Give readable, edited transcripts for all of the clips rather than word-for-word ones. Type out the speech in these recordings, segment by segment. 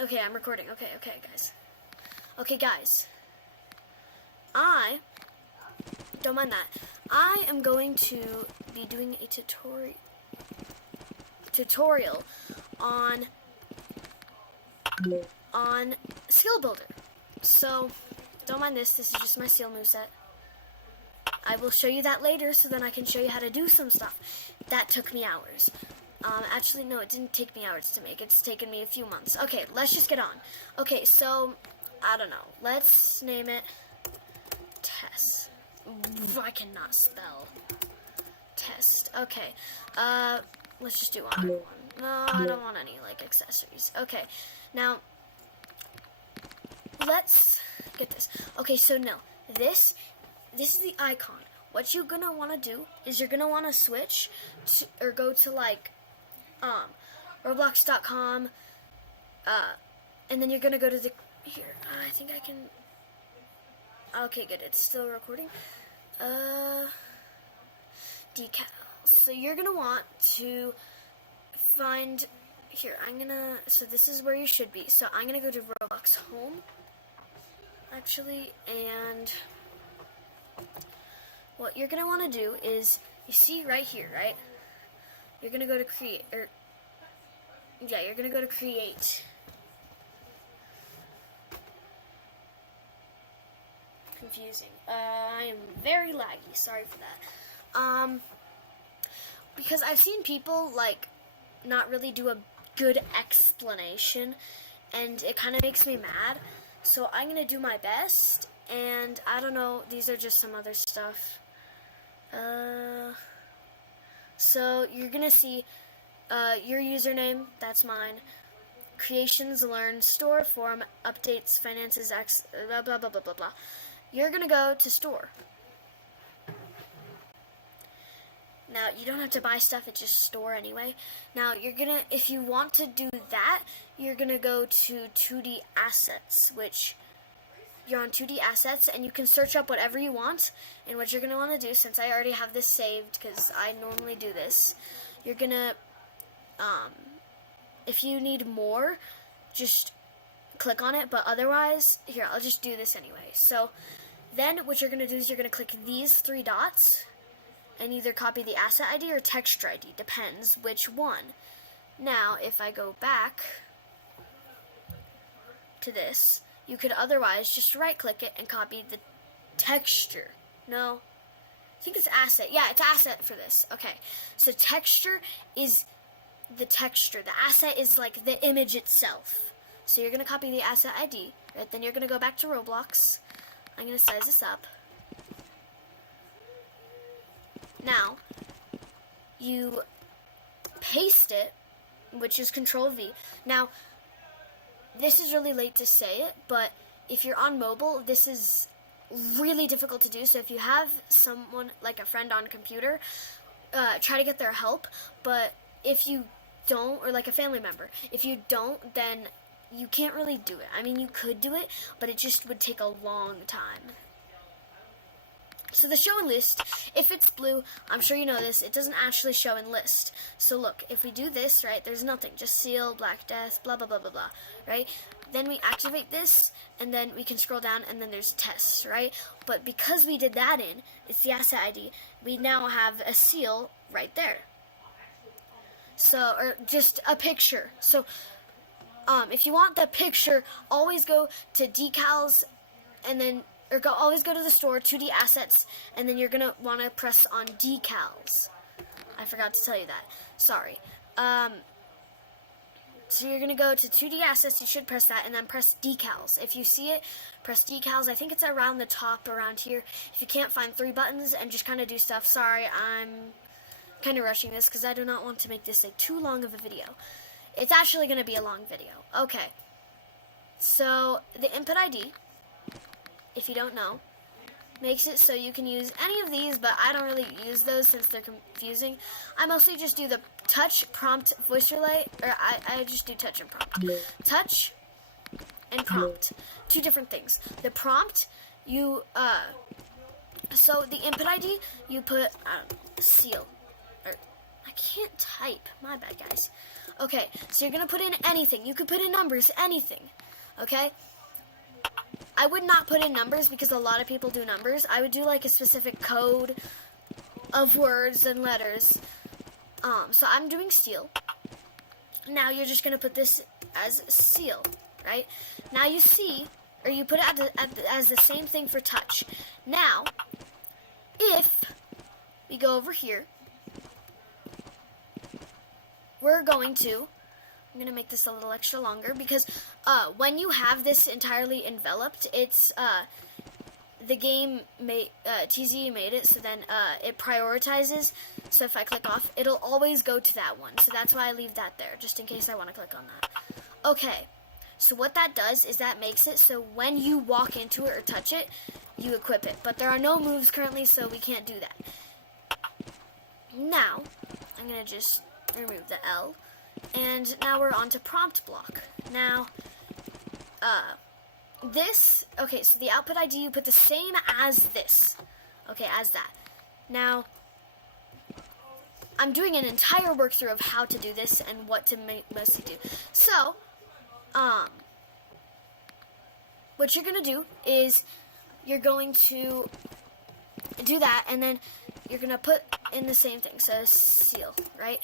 Okay, I'm recording. Okay, guys. Okay, guys. I don't mind that. I am going to be doing a tutorial on skill builder. So don't mind this. This is just my seal moveset. I will show you that later, so then I can show you how to do some stuff. That took me hours. Actually, no, it didn't take me hours to make. It's taken me a few months. Okay, let's just get on. Okay, so, I don't know. Let's name it Tess. I cannot spell test. Okay, let's just do one. No, I don't want any, like, accessories. Okay, now, let's get this. Okay, so no, this is the icon. What you're gonna want to do is you're gonna want to switch to, or go to like roblox.com and then you're gonna go to the here. I think I can. Okay, good. It's still recording. Decals. So you're gonna want to find here. So this is where you should be. So I'm gonna go to Roblox Home actually, and what you're going to want to do is, you see right here, right? You're going to go to create, you're going to go to create. Confusing. I am very laggy, sorry for that. Because I've seen people, like, not really do a good explanation, and it kind of makes me mad. So I'm going to do my best, and I don't know, these are just some other stuff. So you're gonna see your username, that's mine, creations, learn, store, form, updates, finances, blah blah blah blah blah blah. You're gonna go to store. Now you don't have to buy stuff, it's just store anyway. Now you're gonna, if you want to do that, you're gonna go to 2D assets, which you're on 2D assets, and you can search up whatever you want. And what you're going to want to do, since I already have this saved, because I normally do this, you're going to, if you need more, just click on it, but otherwise, here, I'll just do this anyway. So, then what you're going to do is you're going to click these 3 dots, and either copy the asset ID or texture ID, depends which one. Now, if I go back to this, you could otherwise just right-click it and copy the texture. No, I think it's asset. Yeah, it's asset for this. Okay, so texture is the texture. The asset is like the image itself. So you're going to copy the asset ID, right? Then you're going to go back to Roblox. I'm going to size this up. Now, you paste it, which is Control V. Now, this is really late to say it, but if you're on mobile, this is really difficult to do. So if you have someone, like a friend on computer, try to get their help. But if you don't, or like a family member, if you don't, then you can't really do it. I mean, you could do it, but it just would take a long time. So the show in list, if it's blue, I'm sure you know this, it doesn't actually show in list. So look, if we do this, right, there's nothing, just seal, Black Death, blah, blah, blah, blah, blah, right? Then we activate this, and then we can scroll down, and then there's tests, right? But because we did that in, it's the asset ID, we now have a seal right there. So, or just a picture. So, if you want the picture, always go to decals, and then always go to the store, 2D assets, and then you're going to want to press on decals. I forgot to tell you that. Sorry. So you're going to go to 2D assets, you should press that, and then press decals. If you see it, press decals. I think it's around the top, around here. If you can't find 3 buttons and just kind of do stuff, sorry, I'm kind of rushing this because I do not want to make this too long of a video. It's actually going to be a long video. Okay. So the input ID, if you don't know, makes it so you can use any of these, but I don't really use those since they're confusing. I mostly just do the touch, prompt, voice relay, or I just do touch and prompt. Touch and prompt, 2 different things. The prompt, you, so the input ID, you put, seal, or, I can't type, my bad guys. Okay, so you're going to put in anything. You could put in numbers, anything. Okay? I would not put in numbers because a lot of people do numbers. I would do like a specific code of words and letters. So I'm doing steel. Now you're just going to put this as seal, right? Now you see, or you put it as the same thing for touch. Now, if we go over here, we're going to, I'm going to make this a little extra longer because when you have this entirely enveloped, it's, the game, TZ made it so then it prioritizes. So if I click off, it'll always go to that one. So that's why I leave that there, just in case I want to click on that. Okay, so what that does is that makes it so when you walk into it or touch it, you equip it. But there are no moves currently, so we can't do that. Now, I'm going to just remove the L. And now we're on to prompt block. Now, okay, so the output ID, you put the same as this. Okay, as that. Now, I'm doing an entire workthrough of how to do this and what to mostly do. So, what you're going to do is you're going to do that, and then you're going to put in the same thing. So, seal, right?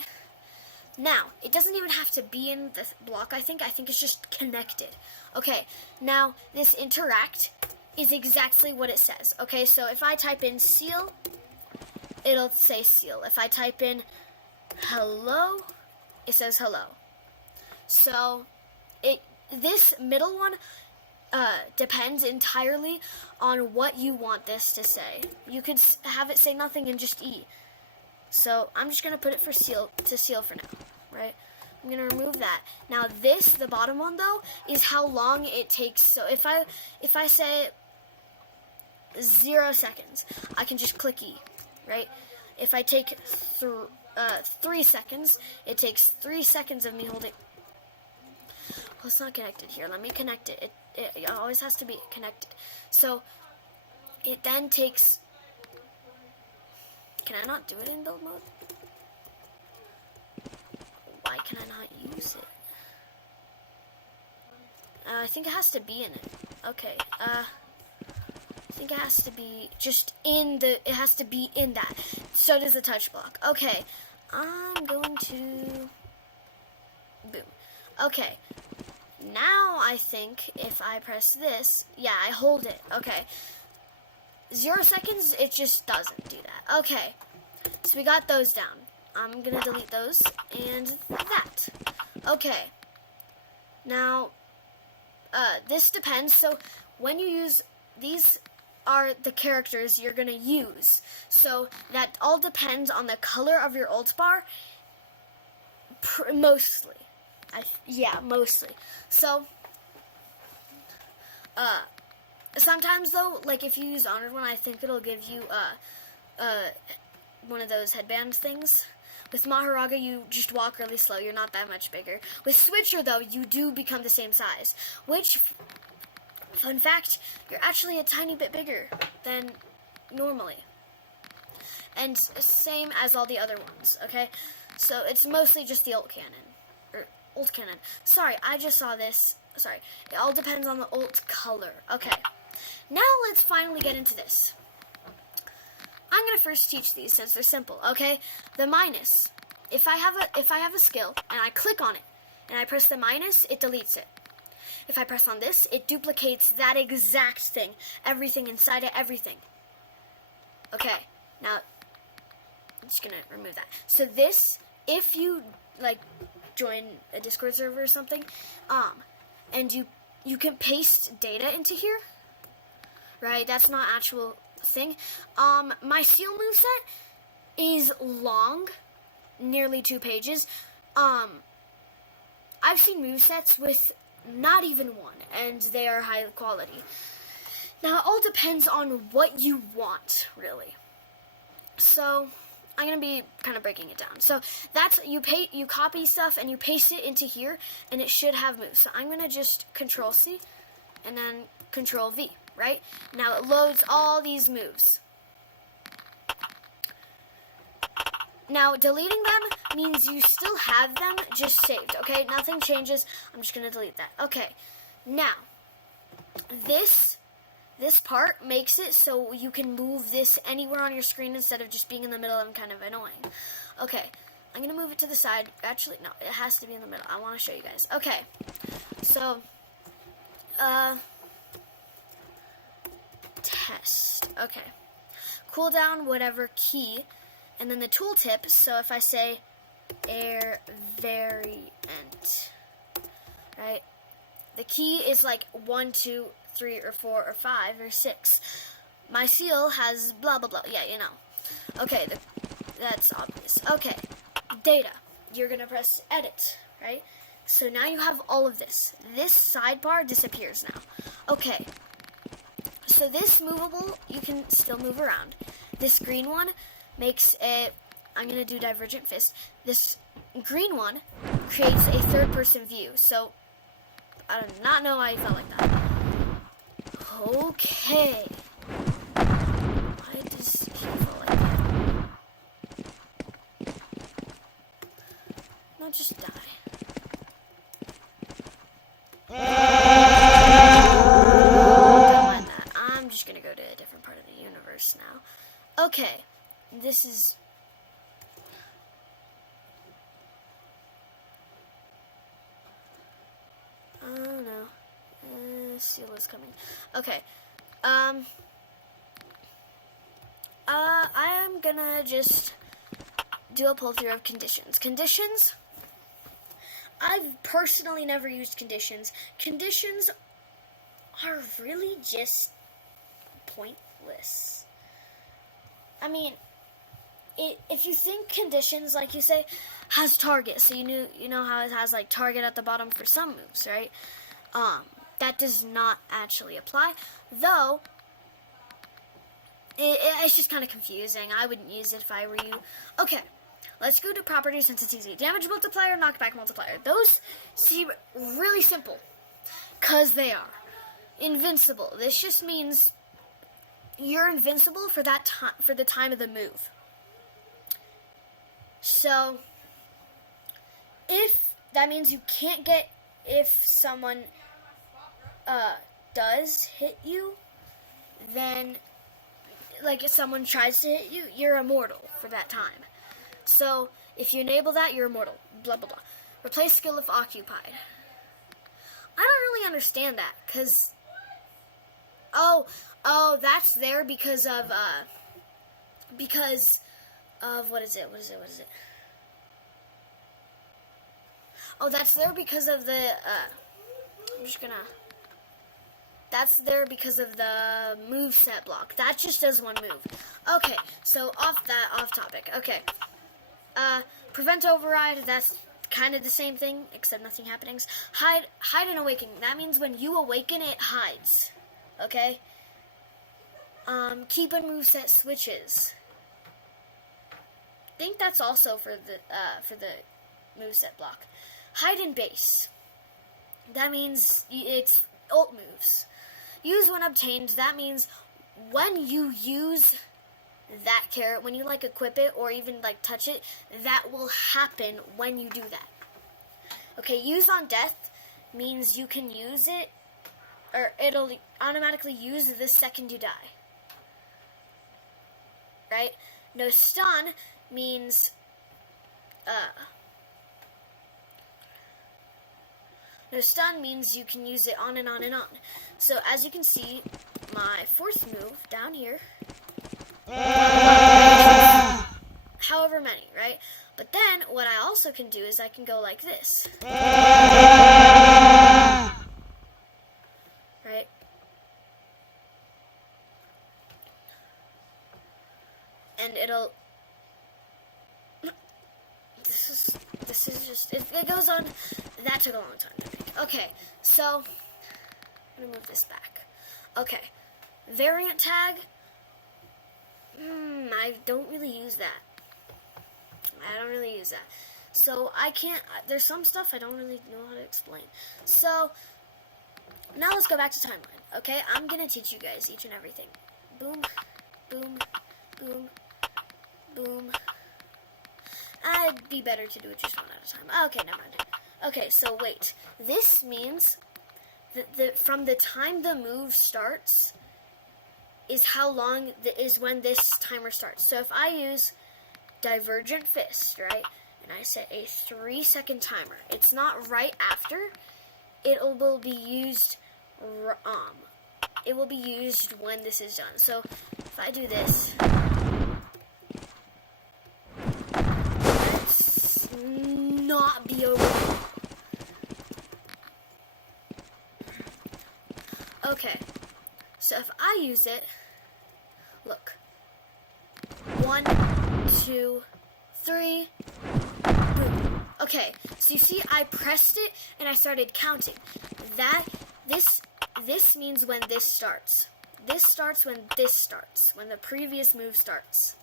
Now, it doesn't even have to be in the block, I think it's just connected. Okay, now, this interact is exactly what it says. Okay, so if I type in seal, it'll say seal. If I type in hello, it says hello. So, this middle one depends entirely on what you want this to say. You could have it say nothing and just E. So I'm just going to put it for seal for now, right? I'm going to remove that. Now this, the bottom one though, is how long it takes. So if I say 0 seconds, I can just click E, right? If I take 3 seconds, it takes 3 seconds of me holding. Well, it's not connected here. Let me connect it. It always has to be connected. So it then takes. Can I not do it in build mode? Why can I not use it? I think it has to be in it. Okay. I think it has to be just in the. It has to be in that. So does the touch block. Okay. I'm going to. Boom. Okay. Now I think if I press this, yeah, I hold it. Okay. 0 seconds, it just doesn't do that. Okay, so we got those down. I'm going to delete those and that. Okay, now, this depends. So when you use, these are the characters you're going to use. So that all depends on the color of your ult bar, mostly. Yeah, mostly. So, sometimes though, like if you use Honored One, I think it'll give you one of those headband things. With Maharaga, you just walk really slow. You're not that much bigger. With Switcher, though, you do become the same size. Which, fun fact, you're actually a tiny bit bigger than normally. And same as all the other ones, okay? So it's mostly just the ult cannon. Or ult cannon. Sorry, I just saw this. Sorry. It all depends on the ult color. Okay. Now let's finally get into this. I'm gonna first teach these since they're simple, okay? The minus. If I have a skill and I click on it and I press the minus, it deletes it. If I press on this, it duplicates that exact thing. Everything inside it, everything. Okay, now I'm just gonna remove that. So this, if you like join a Discord server or something, and you can paste data into here, right? That's not actual thing. My seal moveset is long, nearly 2 pages. I've seen movesets with not even 1, and they are high quality. Now, it all depends on what you want, really. So, I'm going to be kind of breaking it down. So, that's, you copy stuff, and you paste it into here, and it should have moves. So, I'm going to just Control-C, and then Control-V, right? Now, it loads all these moves. Now, deleting them means you still have them, just saved, okay? Nothing changes. I'm just going to delete that. Okay, now, this part makes it so you can move this anywhere on your screen instead of just being in the middle and kind of annoying. Okay, I'm going to move it to the side. Actually, no, it has to be in the middle. I want to show you guys. Okay, so, test. Okay, cooldown, whatever key. And then the tooltip, so if I say air variant, right? The key is like 1, 2, 3, or 4, or 5, or 6. My seal has blah, blah, blah. Yeah, you know. Okay, that's obvious. Okay, data. You're going to press edit, right? So now you have all of this. This sidebar disappears now. Okay, so this movable, you can still move around. This green one makes it, I'm going to do divergent fist. This green one creates a third-person view. So, I do not know why you felt like that. Okay. Why does he fall like that? No, just die. Don't mind that. I'm just going to go to a different part of the universe now. Okay. This is... Oh no. Seal is coming. Okay. I'm gonna just do a pull through of conditions. Conditions? I've personally never used conditions. Conditions are really just pointless. I mean... if you think conditions, like you say, has target, so you know how it has like target at the bottom for some moves, right? That does not actually apply, though. It's just kind of confusing. I wouldn't use it if I were you. Okay, let's go to properties since it's easy. Damage multiplier, knockback multiplier. Those seem really simple, cause they are. Invincible. This just means you're invincible for that time, for the time of the move. So, if that means you can't get, if someone does hit you, then, like if someone tries to hit you, you're immortal for that time. So, if you enable that, you're immortal. Blah, blah, blah. Replace skill if occupied. I don't really understand that, because, oh, that's there because of, what is it? Oh, that's there because of the, that's there because of the moveset block. That just does one move. Okay, so off topic. Okay. Prevent override, that's kind of the same thing, except nothing happens. Hide and awaken. That means when you awaken, it hides. Okay? Keep and moveset switches. I think that's also for the moveset block. Hide and base. That means it's ult moves. Use when obtained. That means when you use that carrot, when you like equip it or even like touch it, that will happen when you do that. Okay, use on death means you can use it, or it'll automatically use the second you die. Right? No stun means no stun means you can use it on and on and on. So as you can see, my fourth move down here, however many, right? But then what I also can do is I can go like this. Right? And it'll this is just it goes on. That took a long time to make. Okay, so I'm gonna move this back. Okay, variant tag. I don't really use that. So I can't. There's some stuff I don't really know how to explain. So now let's go back to timeline. Okay, I'm gonna teach you guys each and everything. Boom, boom, boom, boom. I'd be better to do it just one at a time. Okay, never mind. Okay, so wait. This means that from the time the move starts is how long is when this timer starts. So if I use Divergent Fist, right, and I set a 3-second timer, it's not right after. It will be used. It will be used when this is done. So if I do this, let's not be over. Okay, so if I use it, look, 1, 2, 3, boom. Okay, so you see I pressed it and I started counting. This means when this starts. This starts when this starts, when the previous move starts.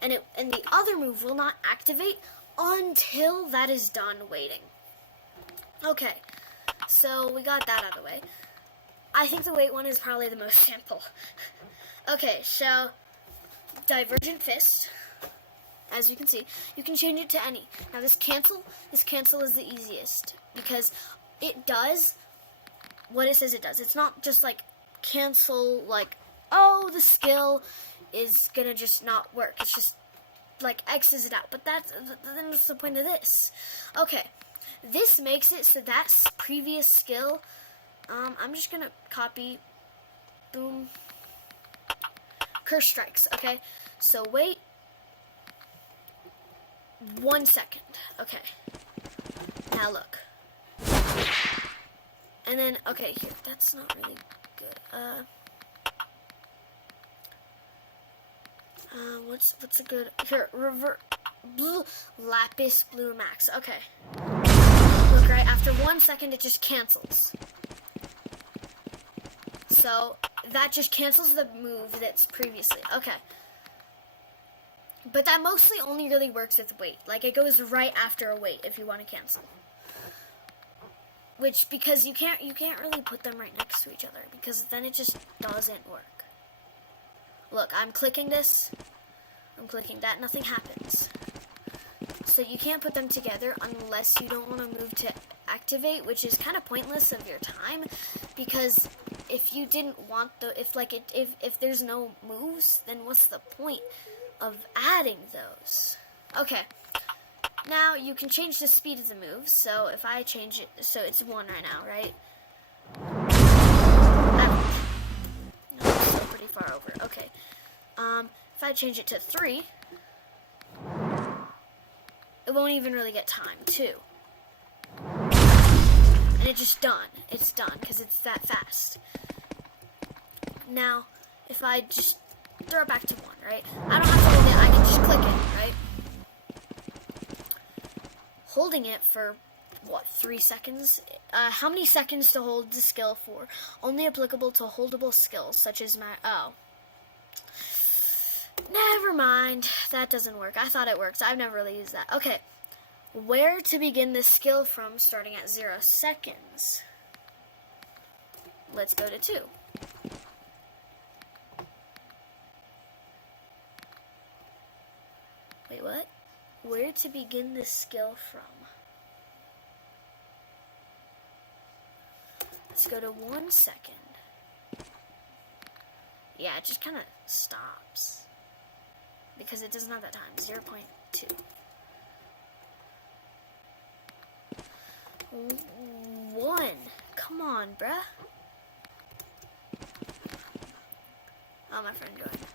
And the other move will not activate until that is done waiting. Okay, so we got that out of the way. I think the wait one is probably the most simple. Okay, so Divergent Fist, as you can see, you can change it to any. Now this cancel is the easiest because it does what it says it does. It's not just like cancel, like, oh, the skill is gonna just not work. It's just like X's it out. But then what's the point of this? Okay, this makes it so that previous skill, I'm just gonna copy, boom, Curse Strikes, okay? So wait 1 second, okay. Now look. And then, okay, here, that's not really good. What's a good, here, Lapis Blue Max, okay. Look, right, after 1 second, it just cancels. So, that just cancels the move that's previously, okay. But that mostly only really works with wait. Like, it goes right after a wait if you want to cancel. Which, because you can't really put them right next to each other, because then it just doesn't work. Look, I'm clicking this, I'm clicking that, nothing happens. So you can't put them together unless you don't want to move to activate, which is kind of pointless of your time, because if you didn't want if there's no moves, then what's the point of adding those? Okay. Now, you can change the speed of the move, so if I change it, so it's 1 right now, right? No, it's still pretty far over, okay. If I change it to 3, it won't even really get time, 2. And it's just done. It's done, because it's that fast. Now, if I just throw it back to 1, right? I don't have to hold it, I can just click it, right? Holding it for, what, 3 seconds? How many seconds to hold the skill for? Only applicable to holdable skills, such as oh. Never mind. That doesn't work. I thought it works. I've never really used that. Okay. Where to begin this skill from, starting at 0 seconds? Let's go to 2. Wait, what? Where to begin this skill from? Let's go to 1 second. Yeah, it just kind of stops. Because it doesn't have that time. 0.2. 1. Come on, bruh. Oh, my friend joined.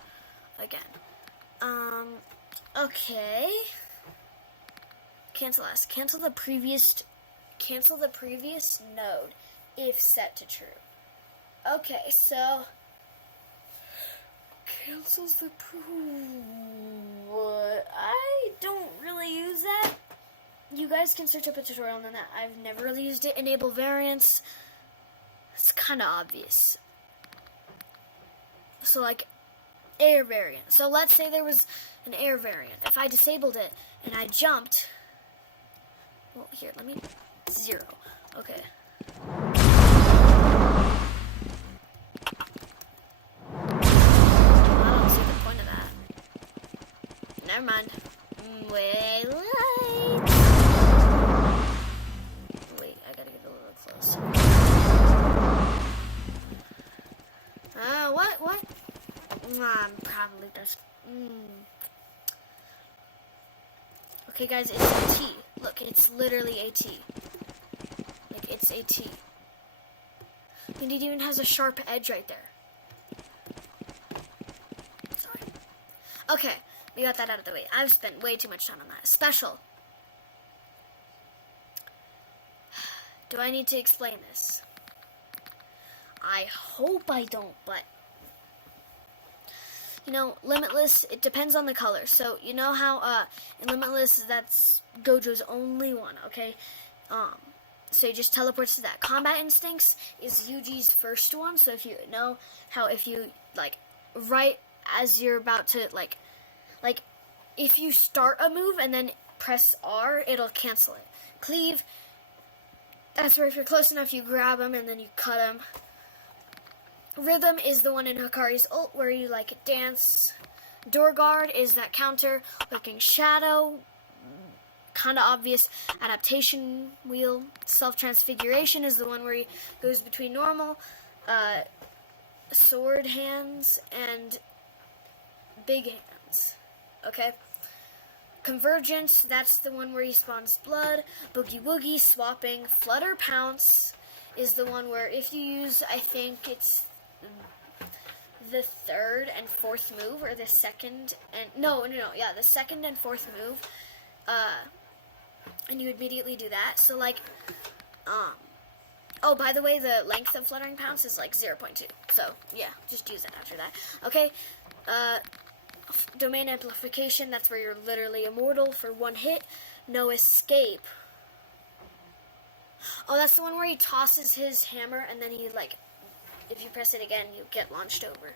Again. Okay. Cancel S. Cancel the previous node if set to true. Okay, so cancels the what? I don't really use that. You guys can search up a tutorial on that. I've never really used it. Enable variants. It's kind of obvious. So like air variant. So let's say there was an air variant. If I disabled it and I jumped, well, here, let me 0. Okay. I don't see the point of that. Never mind. Wait. probably just. Okay, guys, it's a T. Look, it's literally a T. Like, it's a T. And it even has a sharp edge right there. Sorry. Okay, we got that out of the way. I've spent way too much time on that. Special. Do I need to explain this? I hope I don't, but... You know, Limitless, it depends on the color. So, you know how, in Limitless, that's Gojo's only one, okay? So he just teleports to that. Combat Instincts is Yuji's first one. So if you know how if you, like, right as you're about to, like, if you start a move and then press R, it'll cancel it. Cleave, that's where if you're close enough, you grab him and then you cut him. Rhythm is the one in Hikari's ult where you, like, dance. Door Guard is that counter. Looking Shadow, kind of obvious. Adaptation Wheel. Self-Transfiguration is the one where he goes between normal. Sword Hands and Big Hands. Okay? Convergence, that's the one where he spawns blood. Boogie Woogie, swapping. Flutter Pounce is the one where if you use, I think it's the third and fourth move, or the second and the second and fourth move, and you immediately do that. So like, oh, by the way, the length of Fluttering Pounce is like 0.2. So yeah, just use that after that. Okay, Domain Amplification. That's where you're literally immortal for one hit. No Escape. Oh, that's the one where he tosses his hammer and then he, like, if you press it again, you get launched over.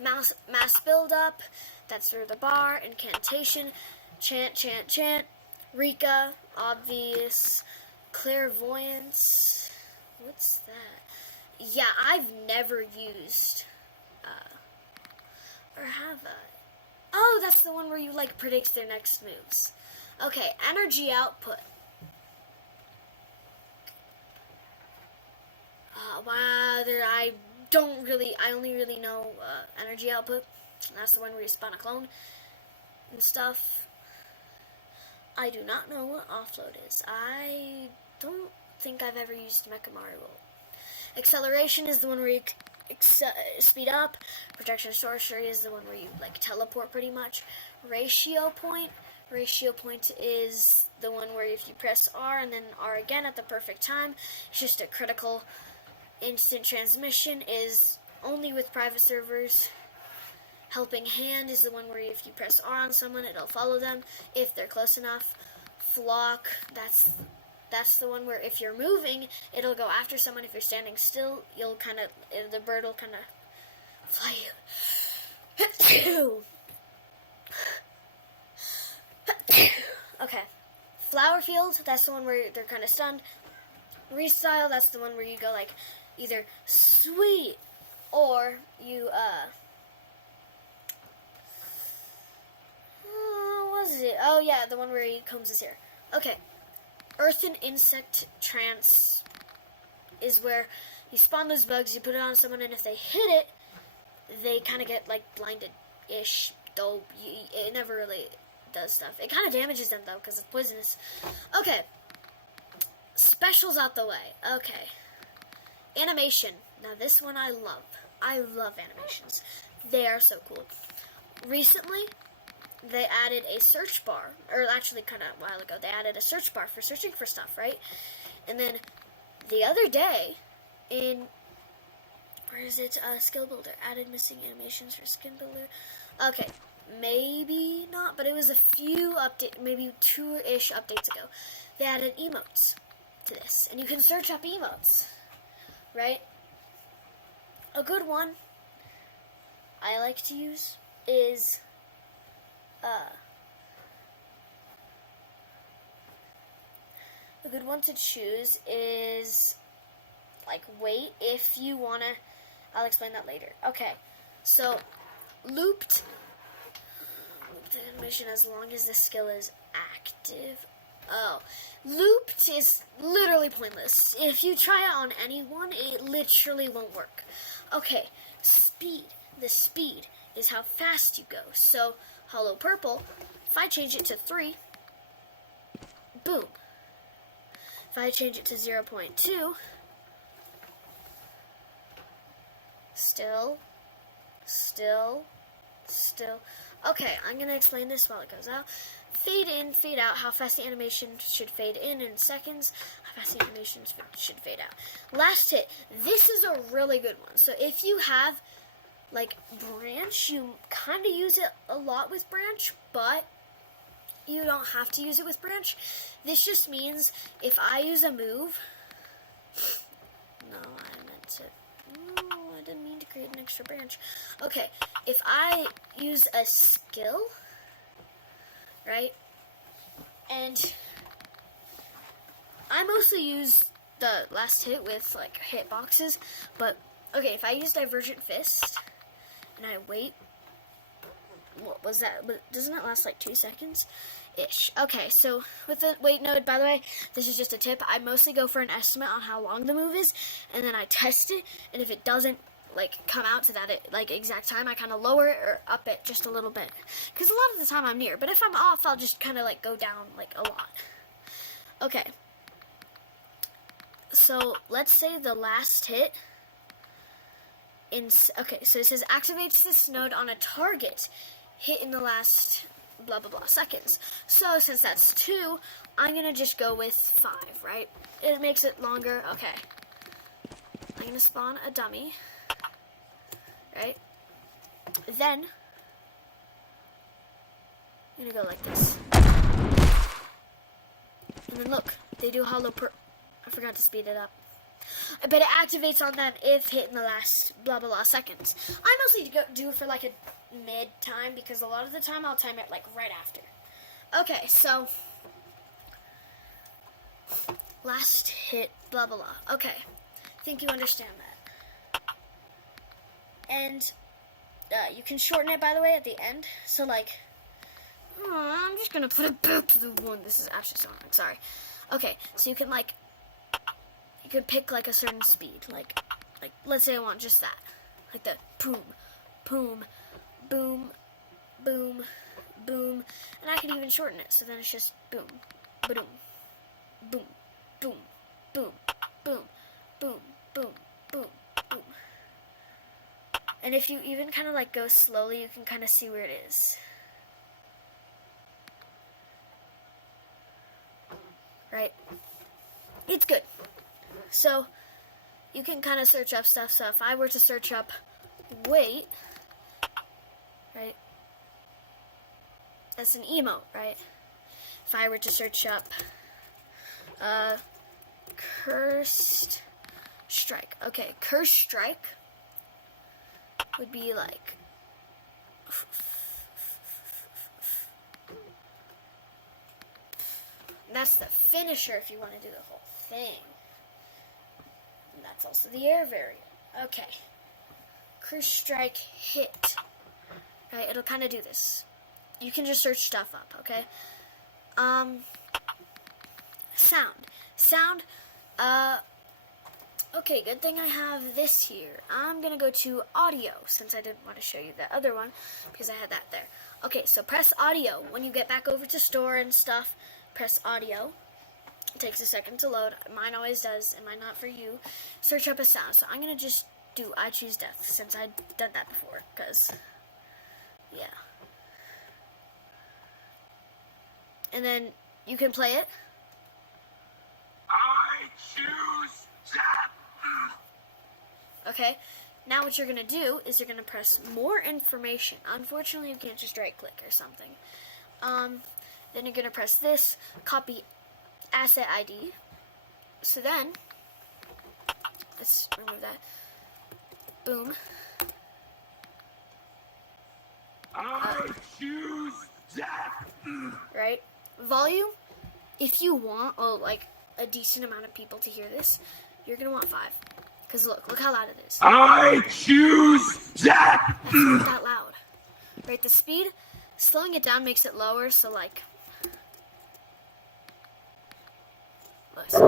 Mass Build-Up, that's where the bar. Incantation, Chant. Rika, obvious. Clairvoyance. What's that? Yeah, I've never used, or have I? Oh, that's the one where you, like, predict their next moves. Okay, Energy Output. I only really know Energy Output. That's the one where you spawn a clone and stuff. I do not know what Offload is. I don't think I've ever used Mechamaru ult. Acceleration is the one where you speed up. Protection Sorcery is the one where you, like, teleport pretty much. Ratio Point is the one where if you press R and then R again at the perfect time, it's just a critical. Instant Transmission is only with private servers. Helping Hand is the one where if you press R on someone, it'll follow them if they're close enough. Flock, that's the one where if you're moving, it'll go after someone. If you're standing still, the bird will kind of fly you. Okay. Flower Field, that's the one where they're kind of stunned. Restyle, that's the one where you go, like, either sweet or you, what was it? Oh, yeah, the one where he combs his hair. Okay. Earth and Insect Trance is where you spawn those bugs, you put it on someone, and if they hit it, they kind of get, like, blinded-ish, though it never really does stuff. It kind of damages them, though, because it's poisonous. Okay. Specials out the way. Okay. Animation. Now, this one I love. I love animations. They are so cool. Recently, they added a search bar, or actually kind of a while ago, they added a search bar for searching for stuff, right? And then the other day, where is it? Skill Builder. Added missing animations for Skin Builder. Okay, maybe not, but it was a few maybe 2-ish updates ago. They added emotes to this, and you can search up emotes, right? A good one I like to use is a good one to choose is, like, wait, if you wanna, I'll explain that later. Okay, so looped animation as long as the skill is active. Oh, looped is literally pointless. If you try it on anyone, it literally won't work. Okay, speed. The speed is how fast you go. So hollow purple, if I change it to 3, boom. If I change it to 0.2, still. Okay, I'm going to explain this while it goes out. Fade in, fade out, how fast the animation should fade in seconds, how fast the animation should fade out. Last hit, this is a really good one. So if you have, like, branch, you kind of use it a lot with branch, but you don't have to use it with branch. This just means if I use a move, I didn't mean to create an extra branch. Okay, if I use a skill, right, and I mostly use the last hit with, like, hitboxes, but, okay, if I use Divergent Fist, and I wait, what was that? Doesn't it last, like, 2 seconds? Ish. Okay, so with the wait node, by the way, this is just a tip. I mostly go for an estimate on how long the move is, and then I test it, and if it doesn't, like, come out to that, like, exact time, I kind of lower it or up it just a little bit. Because a lot of the time I'm near, but if I'm off, I'll just kind of, like, go down, like, a lot. Okay. So, let's say the last hit okay, so it says activates this node on a target hit in the last blah blah blah seconds. So since that's 2, I'm gonna just go with 5, right? It makes it longer. Okay, I'm gonna spawn a dummy, right? Then I'm gonna go like this, and then look, they do hollow I forgot to speed it up. But it activates on them if hit in the last blah blah blah seconds. I mostly do it for like a mid time because a lot of the time I'll time it like right after. Okay, so last hit blah blah blah. Okay, I think you understand that. And you can shorten it, by the way, at the end. So like, I'm just gonna put it back to the 1. This is actually so annoying. Sorry. Okay, so you can like. You could pick like a certain speed, like let's say I want just that, like the boom, boom, boom, boom, boom, and I could even shorten it, so then it's just boom, boom, boom, boom, boom, boom, boom, boom, boom, boom. And if you even kind of like go slowly, you can kind of see where it is. Right? It's good. So, you can kind of search up stuff. So, if I were to search up wait, right, that's an emote, right? If I were to search up cursed strike. Okay, cursed strike would be like that's the finisher if you want to do the whole thing. And that's also the air variant. Okay. Curse strike hit. Right, it'll kind of do this. You can just search stuff up, okay? Sound. Okay, good thing I have this here. I'm gonna go to audio, since I didn't want to show you the other one, because I had that there. Okay, so press audio. When you get back over to store and stuff, press audio. It takes a second to load. Mine always does. It might not for you. Search up a sound. So I'm going to just do I choose death, since I've done that before, because, yeah. And then you can play it. I choose death. Okay. Now what you're going to do is you're going to press more information. Unfortunately, you can't just right click or something. Then you're going to press this, copy asset ID. So then, let's remove that. Boom. I choose death. Right? Volume, if you want, like, a decent amount of people to hear this, you're going to want 5. Because look how loud it is. I choose death. That's not that loud. Right, the speed, slowing it down makes it lower, so like... Listen.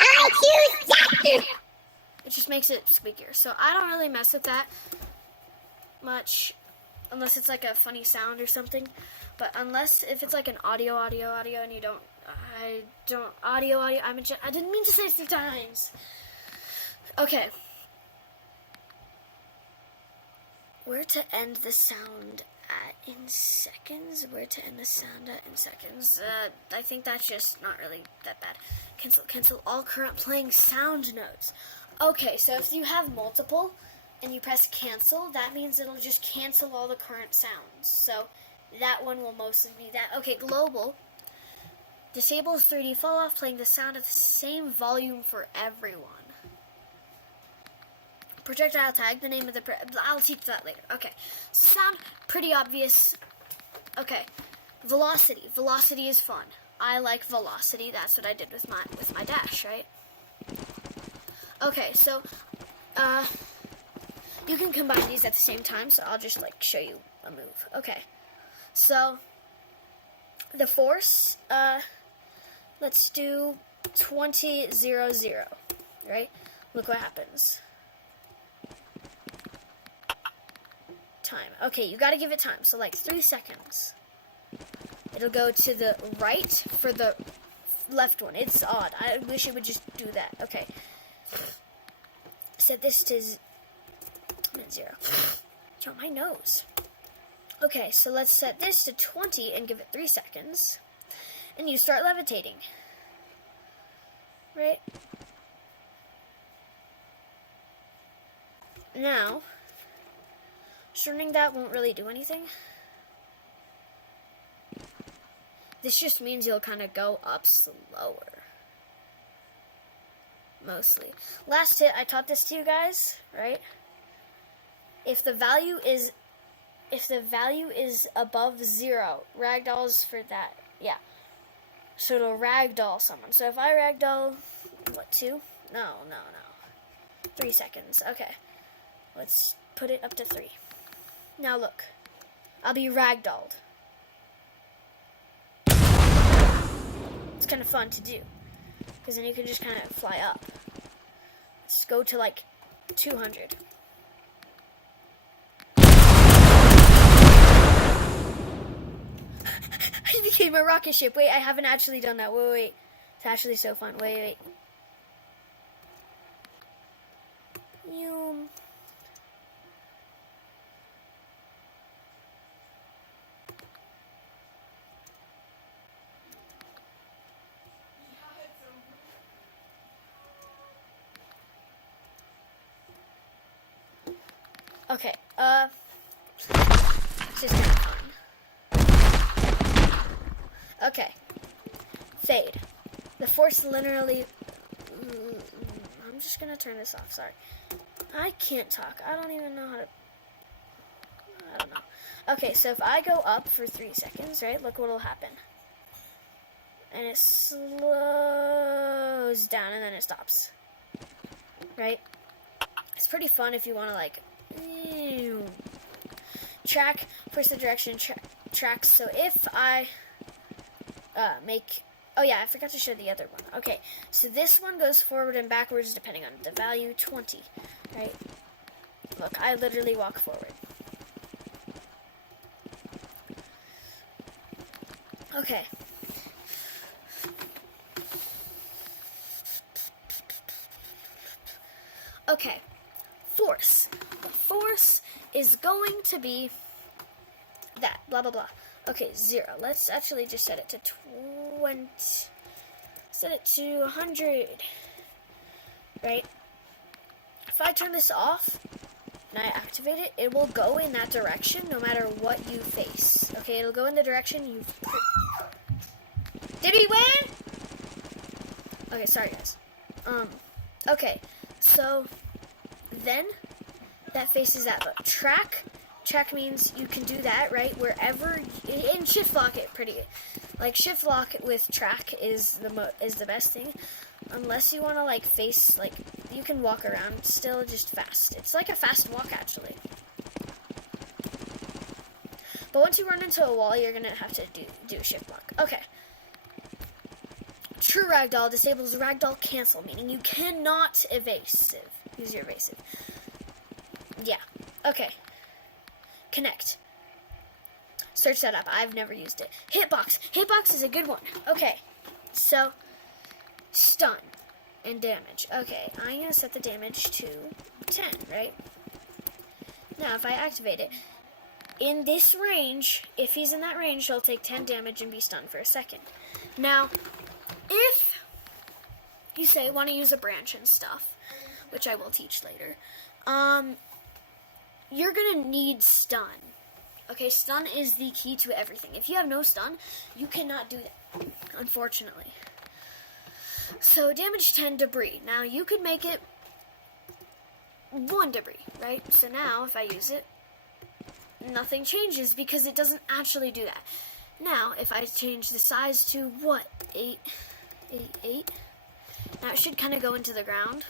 I choose doctor. It just makes it squeakier. So I don't really mess with that much unless it's like a funny sound or something. But if it's like an audio, and you don't, I didn't mean to say it 3 times. Okay. Where to end the sound at in seconds? Where to end the sound at in seconds? I think that's just not really that bad. Cancel all current playing sound notes. Okay, so if you have multiple and you press cancel, that means it'll just cancel all the current sounds. So that one will mostly be that. Okay, global. Disables 3D fall off, playing the sound at the same volume for everyone. Projectile tag, the name of the... I'll teach that later. Okay, so sound, pretty obvious. Okay, velocity. Velocity is fun. I like velocity. That's what I did with my dash, right? Okay, so you can combine these at the same time, so I'll just like show you a move. Okay, so the force, let's do 20, 0, 0, right? Look what happens. Time. Okay, you gotta give it time, so like 3 seconds. It'll go to the right for the left one. It's odd. I wish it would just do that. Okay. Set this to 0. Yo, my nose. Okay, so let's set this to 20 and give it 3 seconds. And you start levitating. Right? Now, shortening that won't really do anything. This just means you'll kind of go up slower. Mostly. Last hit, I taught this to you guys, right? If the value is above 0, ragdolls for that. Yeah. So it'll ragdoll someone. So if I ragdoll, what, 2? No. 3 seconds. Okay. Let's put it up to 3. Now look. I'll be ragdolled. It's kind of fun to do. Because then you can just kind of fly up. Let's go to like 200. I became a rocket ship. Wait, I haven't actually done that. Wait. It's actually so fun. Wait. Okay, it's just kind of fun. Okay, fade. The force literally... I'm just gonna turn this off, sorry. I can't talk. I don't even know how to... I don't know. Okay, so if I go up for 3 seconds, right, look what'll happen. And it slows down and then it stops. Right? It's pretty fun if you want to, like... track, push the direction, tracks. So if I make... Oh yeah, I forgot to show the other one. Okay, so this one goes forward and backwards depending on the value, 20, right? Look, I literally walk forward. Okay. Okay, force. The force is going to be that, blah, blah, blah. Okay, 0. Let's actually just set it to 20. Set it to 100. Right? If I turn this off and I activate it, it will go in that direction no matter what you face. Okay, it'll go in the direction you... Did we win? Okay, sorry guys. Okay, so then that faces that. Look, track means you can do that, right? Wherever, and shift lock it pretty, like shift lock with track is the best thing. Unless you want to like face, like you can walk around still just fast. It's like a fast walk actually. But once you run into a wall, you're gonna have to do shift lock. Okay. True Ragdoll disables Ragdoll Cancel, meaning you cannot evasive. Use your evasive. Yeah. Okay. Connect. Search setup. I've never used it. Hitbox. Hitbox is a good one. Okay. So, stun and damage. Okay, I'm going to set the damage to 10, right? Now, if I activate it, in this range, if he's in that range, he'll take 10 damage and be stunned for a second. Now, if you say want to use a branch and stuff, which I will teach later, you're going to need stun. Okay, stun is the key to everything. If you have no stun, you cannot do that, unfortunately. So, damage 10 debris. Now, you could make it 1 debris, right? So now, if I use it, nothing changes because it doesn't actually do that. Now, if I change the size to what? 8? Now, it should kind of go into the ground.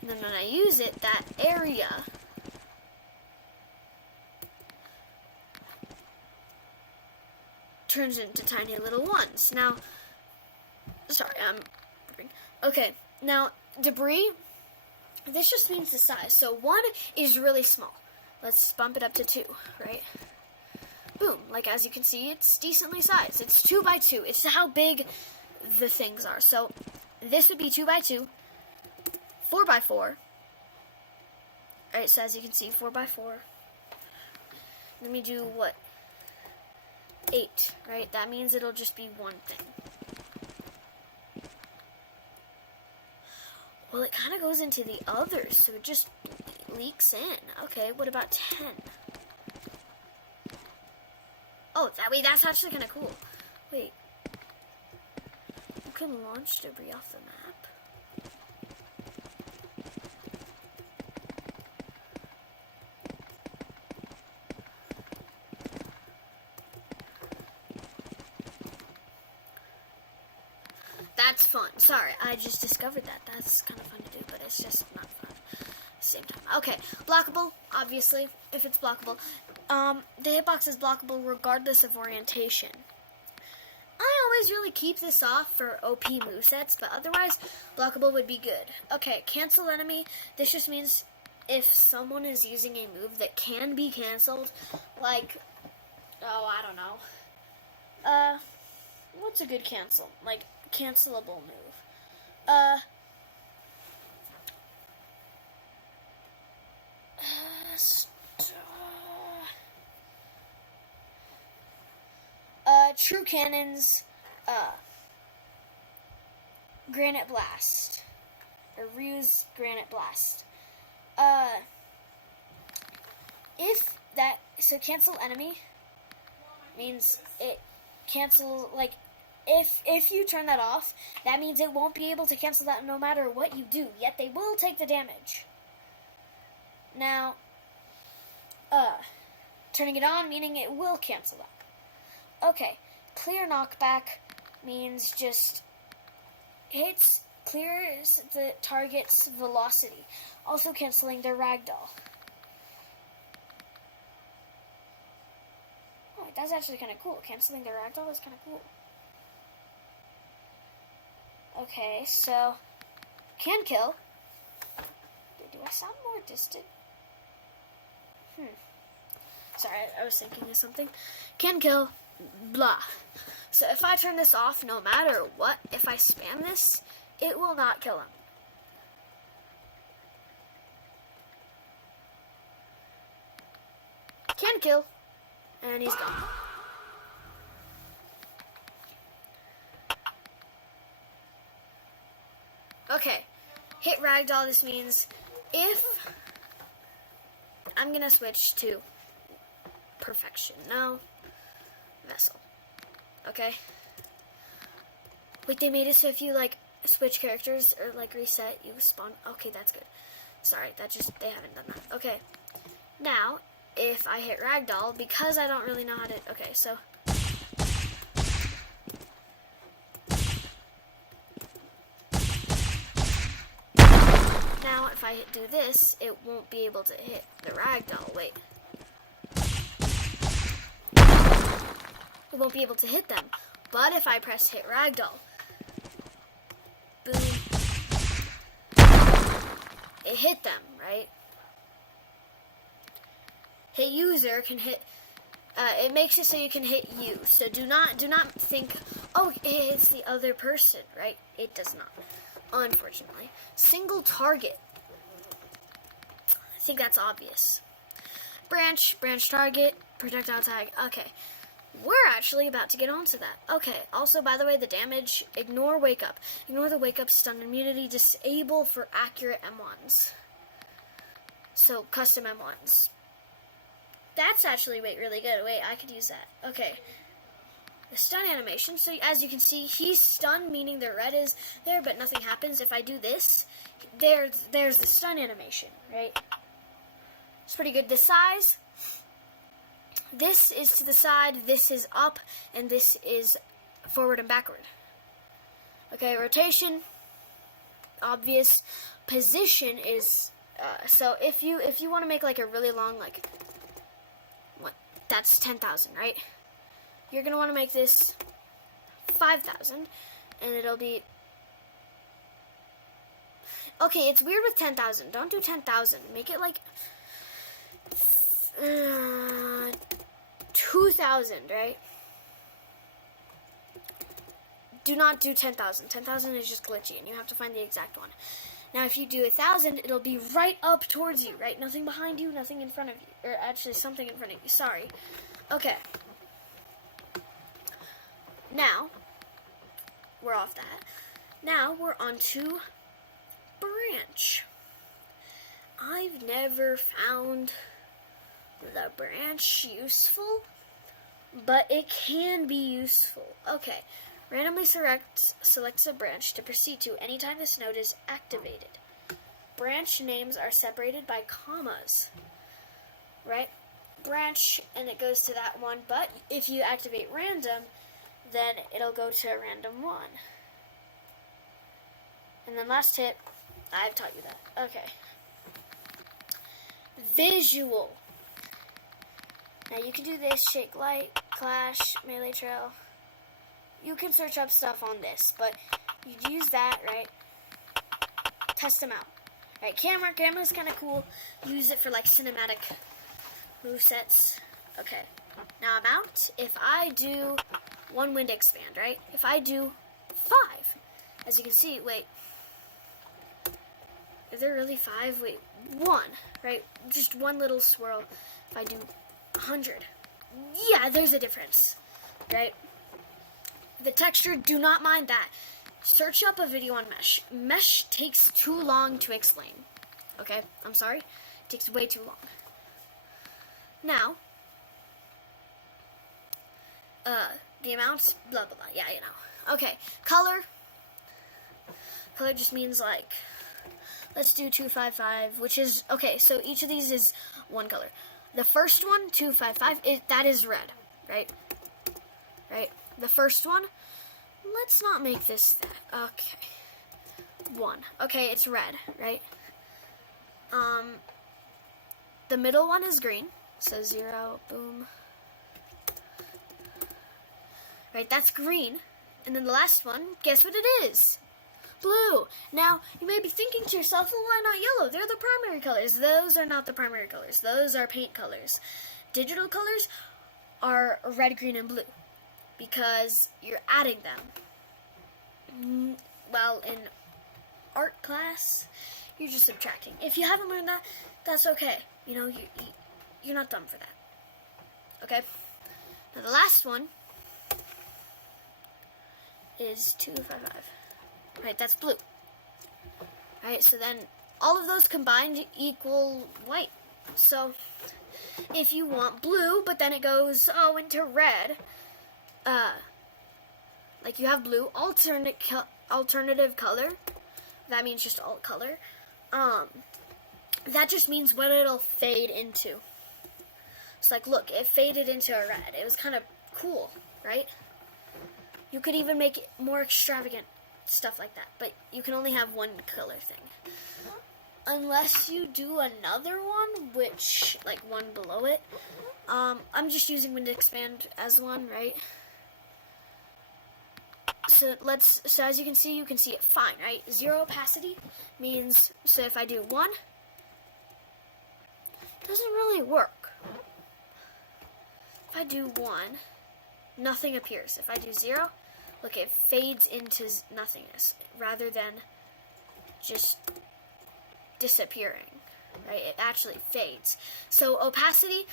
And then when I use it, that area turns into tiny little ones. Now, sorry, okay, now, debris, this just means the size. So 1 is really small. Let's bump it up to 2, right? Boom, like as you can see, it's decently sized. It's 2 by 2. It's how big the things are. So this would be 2 by 2, 4 by 4. Alright, so as you can see, 4 by 4. Let me do what? 8, right? That means it'll just be one thing. Well, it kind of goes into the others, so it just leaks in. Okay, what about 10? Oh, that's actually kind of cool. Wait. You can launch debris off the map? That's fun. Sorry, I just discovered that. That's kind of fun to do, but it's just not fun at the same time. Okay, blockable, obviously, if it's blockable. The hitbox is blockable regardless of orientation. I always really keep this off for OP movesets, but otherwise, blockable would be good. Okay, cancel enemy. This just means if someone is using a move that can be canceled, like, oh, I don't know. What's a good cancel? Like, cancelable move. True Cannon's, Granite Blast. Or Ryu's Granite Blast. So cancel enemy means it cancel, like, if you turn that off, that means it won't be able to cancel that no matter what you do, yet they will take the damage. Now, turning it on, meaning it will cancel that. Okay, clear knockback means just clears the target's velocity, also canceling their ragdoll. Oh, that's actually kind of cool. Canceling their ragdoll is kind of cool. Okay, so, can kill. Do I sound more distant? Sorry, I was thinking of something. Can kill, blah. So if I turn this off, no matter what, if I spam this, it will not kill him. Can kill, and he's gone. Okay, hit ragdoll, this means if I'm gonna switch to perfection. No, vessel. Okay. Wait, they made it so if you like switch characters or like reset, you spawn. Okay, that's good. Sorry, they haven't done that. Okay. Now, if I hit ragdoll, because I don't really know how to. Okay, so. Now, if I do this, it won't be able to hit the ragdoll. Wait. It won't be able to hit them. But if I press hit ragdoll, it hit them, right? Hit user can hit, it makes it so you can hit you. So do not think, oh, it hits the other person, right? It does not, unfortunately. Single target. I think that's obvious. Branch target, projectile tag. Okay, we're actually about to get onto that. Okay, also, by the way, the damage, ignore wake up. Ignore the wake up, stun immunity, disable for accurate M1s. So, custom M1s. That's actually, really good. Wait, I could use that. Okay. The stun animation. So, as you can see, he's stunned, meaning the red is there, but nothing happens. If I do this, there's the stun animation, right? It's pretty good. The size, this is to the side, this is up, and this is forward and backward. Okay, rotation, obvious. Position is, so if you want to make like a really long, like, what, that's 10,000, right? You're going to want to make this 5,000, and it'll be, okay, it's weird with 10,000. Don't do 10,000. Make it like 2,000, right? Do not do 10,000. 10,000 is just glitchy, and you have to find the exact one. Now, if you do 1,000, it'll be right up towards you, right? Nothing behind you, nothing in front of you. Or actually, something in front of you. Sorry. Okay. Now, we're off that. Now, we're on to branch. I've never found the branch useful, but it can be useful. Okay. Randomly selects a branch to proceed to anytime this node is activated. Branch names are separated by commas, right? Branch, and it goes to that one, but if you activate random, then it'll go to random one. And then last tip, I've taught you that. Okay. Visual. Now you can do this, shake light, clash, melee trail. You can search up stuff on this, but you use that, right? Test them out. Right, camera's kind of cool. Use it for like cinematic movesets. Okay, now I'm out. If I do one wind expand, right? If I do 5, as you can see, wait. Is there really 5? Wait, 1, right? Just one little swirl. If I do 100, yeah, there's a difference, right? The texture, do not mind that. Search up a video on mesh. Mesh takes too long to explain. Okay, I'm sorry. It takes way too long. Now, the amounts, blah, blah, blah. Yeah, you know. Okay, color. Color just means like, let's do 255, which is, okay, so each of these is one color. The first one, 255, that is red, right? Right? The first one, let's not make this that. Okay. 1. Okay, it's red, right? The middle one is green. So 0, boom. Right, that's green. And then the last one, guess what it is? Blue. Now, you may be thinking to yourself, well, why not yellow? They're the primary colors. Those are not the primary colors. Those are paint colors. Digital colors are red, green, and blue, because you're adding them. Well, in art class, you're just subtracting. If you haven't learned that, that's okay. You know, you're not dumb for that. Okay? Now, the last one is 255. Right, that's blue. Right, so then all of those combined equal white. So, if you want blue, but then it goes, into red, like you have blue, alternative color, that means just alt color, that just means what it'll fade into. It's like, look, it faded into a red. It was kind of cool, right? You could even make it more extravagant, stuff like that, but you can only have one color thing. Unless you do another one, which, like, one below it. I'm just using Wind Expand as one, right? So as you can see it fine, right? 0 opacity means, so if I do 1, it doesn't really work. If I do 1, nothing appears. If I do 0, look, it fades into nothingness rather than just disappearing, right? It actually fades. So opacity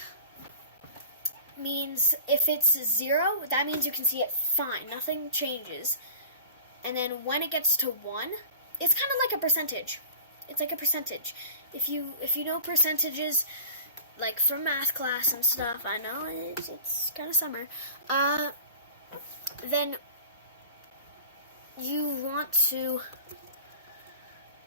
means if it's 0, that means you can see it fine. Nothing changes. And then when it gets to 1, it's kind of like a percentage. It's like a percentage. If you know percentages, like from math class and stuff, I know it's kind of summer. Then you want to.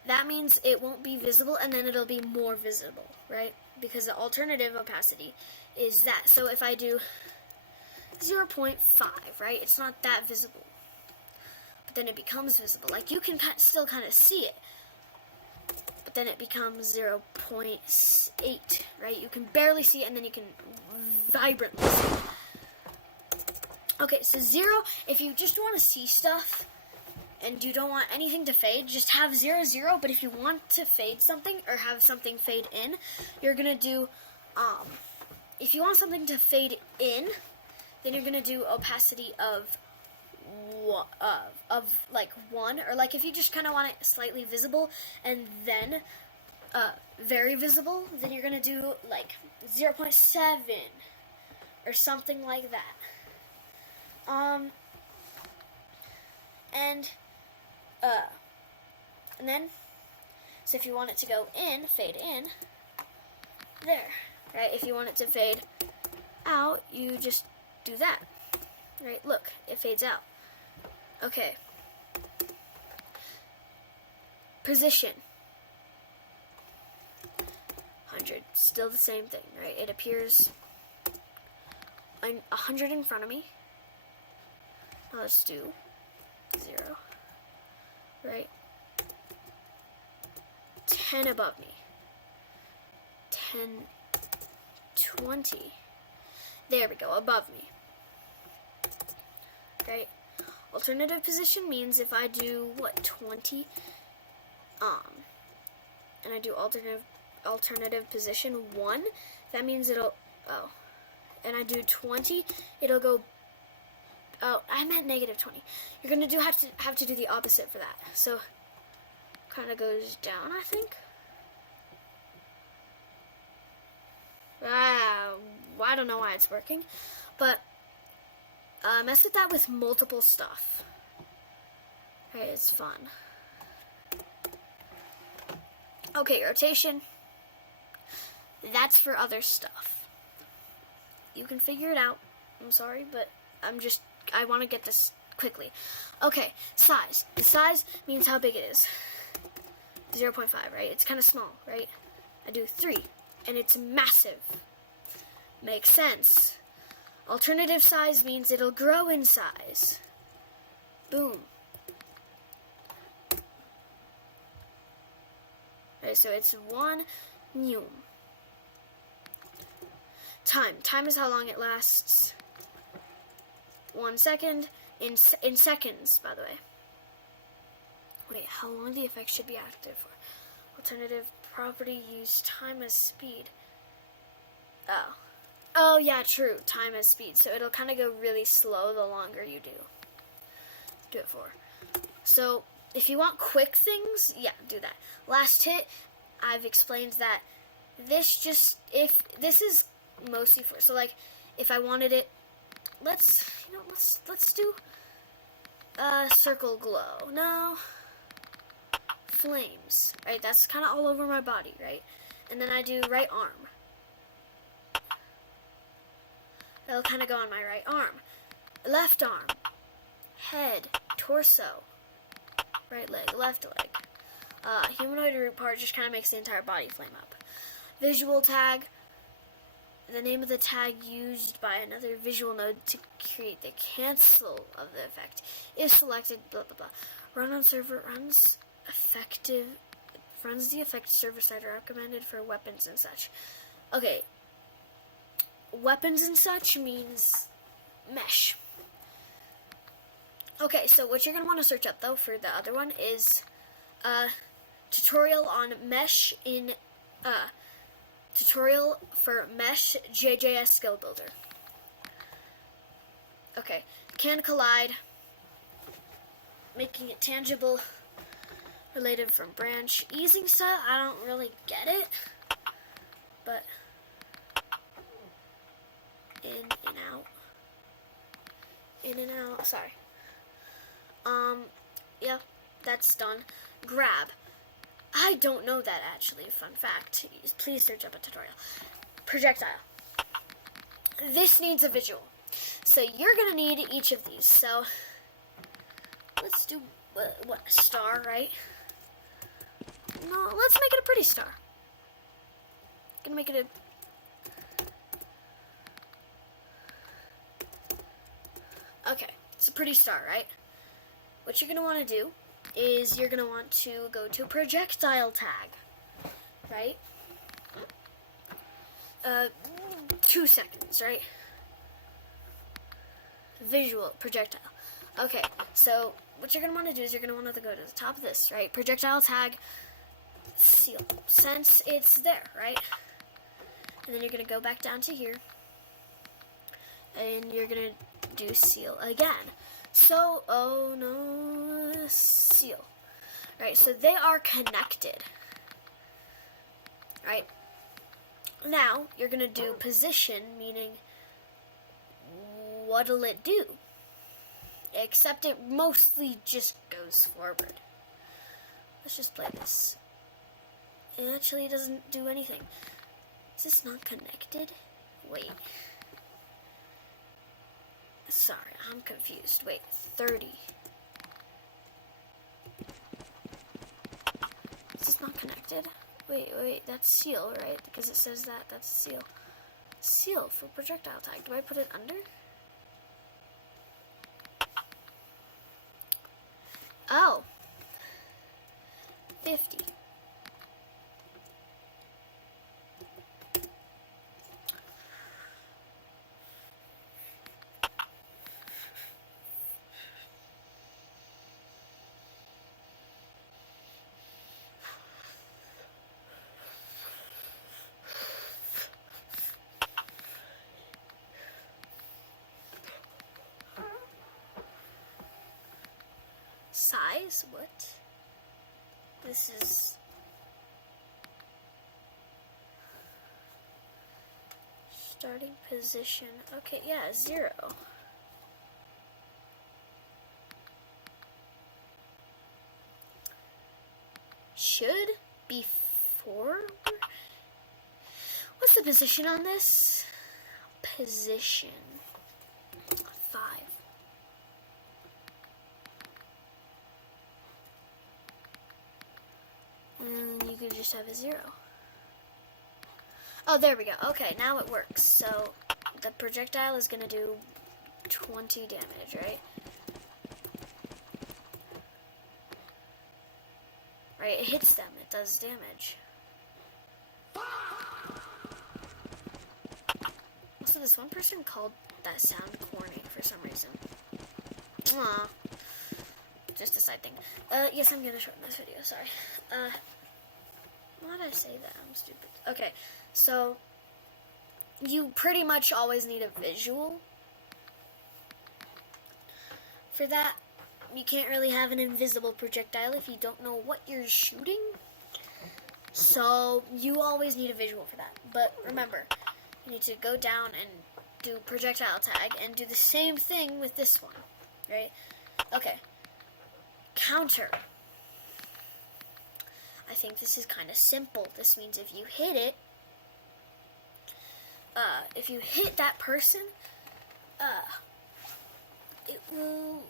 That means it won't be visible, and then it'll be more visible, right? Because the alternative opacity is that. So if I do 0.5, right, it's not that visible. But then it becomes visible. Like, you can still kind of see it. But then it becomes 0.8, right? You can barely see it, and then you can vibrantly see it. Okay, so 0, if you just want to see stuff, and you don't want anything to fade, just have 0, 0. But if you want to fade something or have something fade in, you're gonna do, if you want something to fade in, then you're gonna do opacity of like 1, or like if you just kind of want it slightly visible and then very visible, then you're gonna do like 0.7 or something like that. And then, so if you want it to go in, fade in, there, right? If you want it to fade out, you just do that, right? Look, it fades out. Okay. Position. 100, still the same thing, right? It appears 100 in front of me. Now let's do 0, right? 10 above me. 10, 20. There we go, above me. Right? Alternative position means if I do, 20, and I do alternative position 1, that means it'll, and I do 20, it'll go, I meant negative 20. You're going to have to do the opposite for that. So, kind of goes down, I think. I don't know why it's working, but mess with that with multiple stuff. Right, it's fun. Okay, rotation. That's for other stuff. You can figure it out. I'm sorry, but I want to get this quickly. Okay, size. The size means how big it is. 0.5, right? It's kind of small, right? I do 3, and it's massive. Makes sense. Alternative size means it'll grow in size. Boom. Okay, so it's 1 neum. Time is how long it lasts. 1 second. In seconds, by the way. Wait, how long the effect should be active for? Alternative property, use time as speed. Oh yeah, true. Time as speed. So it'll kind of go really slow the longer you do it for. So if you want quick things, yeah, do that. Last hit, I've explained that this is mostly for, so like if I wanted it, let's do circle glow. No, flames, right? That's kind of all over my body, right? And then I do right arm. That'll kind of go on my right arm. Left arm, head, torso, right leg, left leg. Humanoid root part just kind of makes the entire body flame up. Visual tag, the name of the tag used by another visual node to create the cancel of the effect. If selected, blah, blah, blah. Run on server, runs the effect server side recommended for weapons and such. Okay. Weapons and such means mesh. Okay, so what you're going to want to search up, though, for the other one is tutorial on mesh in, tutorial for mesh JJS skill builder. Okay, can collide, making it tangible, related from branch, easing style, I don't really get it, but in and out, sorry. Yeah, that's done. Grab. I don't know that actually, fun fact. Please search up a tutorial. Projectile. This needs a visual. So you're gonna need each of these. So let's do, what, a star, right? No, let's make it a pretty star. Gonna make it a, okay, it's a pretty star, right? What you're going to want to do is you're going to want to go to projectile tag, right? 2 seconds, right? Visual, projectile. Okay, so what you're going to want to do is you're going to want to go to the top of this, right? Projectile tag, seal, since it's there, right? And then you're going to go back down to here, and you're going to do seal again. So, oh no, seal. Right, so they are connected. Right? Now, you're going to do position, meaning, what'll it do? Except it mostly just goes forward. Let's just play this. It actually doesn't do anything. Is this not connected? Wait. Sorry, I'm confused. Wait, 30. Is this not connected? Wait, that's seal, right? Because it says that, that's seal. Seal for projectile tag. Do I put it under? Oh. 50. Size? What? This is starting position. Okay, yeah, 0. Should be 4. What's the position on this? Position 5. And you could just have a 0. Oh, there we go. Okay, now it works. So the projectile is going to do 20 damage, right? Right, it hits them. It does damage. Also, this one person called that sound corny for some reason. Aww. Just a side thing. Yes, I'm gonna shorten this video, sorry. Why did I say that? I'm stupid. Okay, so you pretty much always need a visual for that. You can't really have an invisible projectile if you don't know what you're shooting. So you always need a visual for that. But remember, you need to go down and do projectile tag and do the same thing with this one, right? Okay. Counter. I think this is kind of simple. This means if you hit it, if you hit that person, it will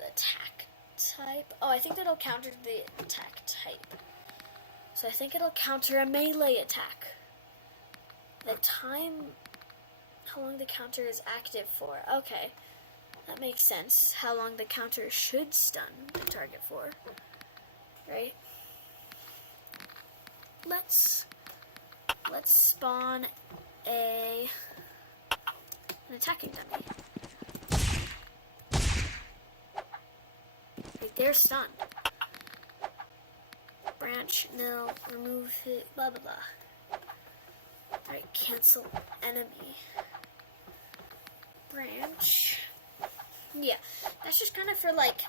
attack type. Oh, I think that'll counter the attack type. So I think it'll counter a melee attack. The time, how long the counter is active for. Okay, that makes sense. How long the counter should stun the target for, right? Let's spawn an attacking dummy. they're stunned. Branch, nil, remove hit, blah blah blah. Alright, cancel enemy. Branch. Yeah, that's just kind of for like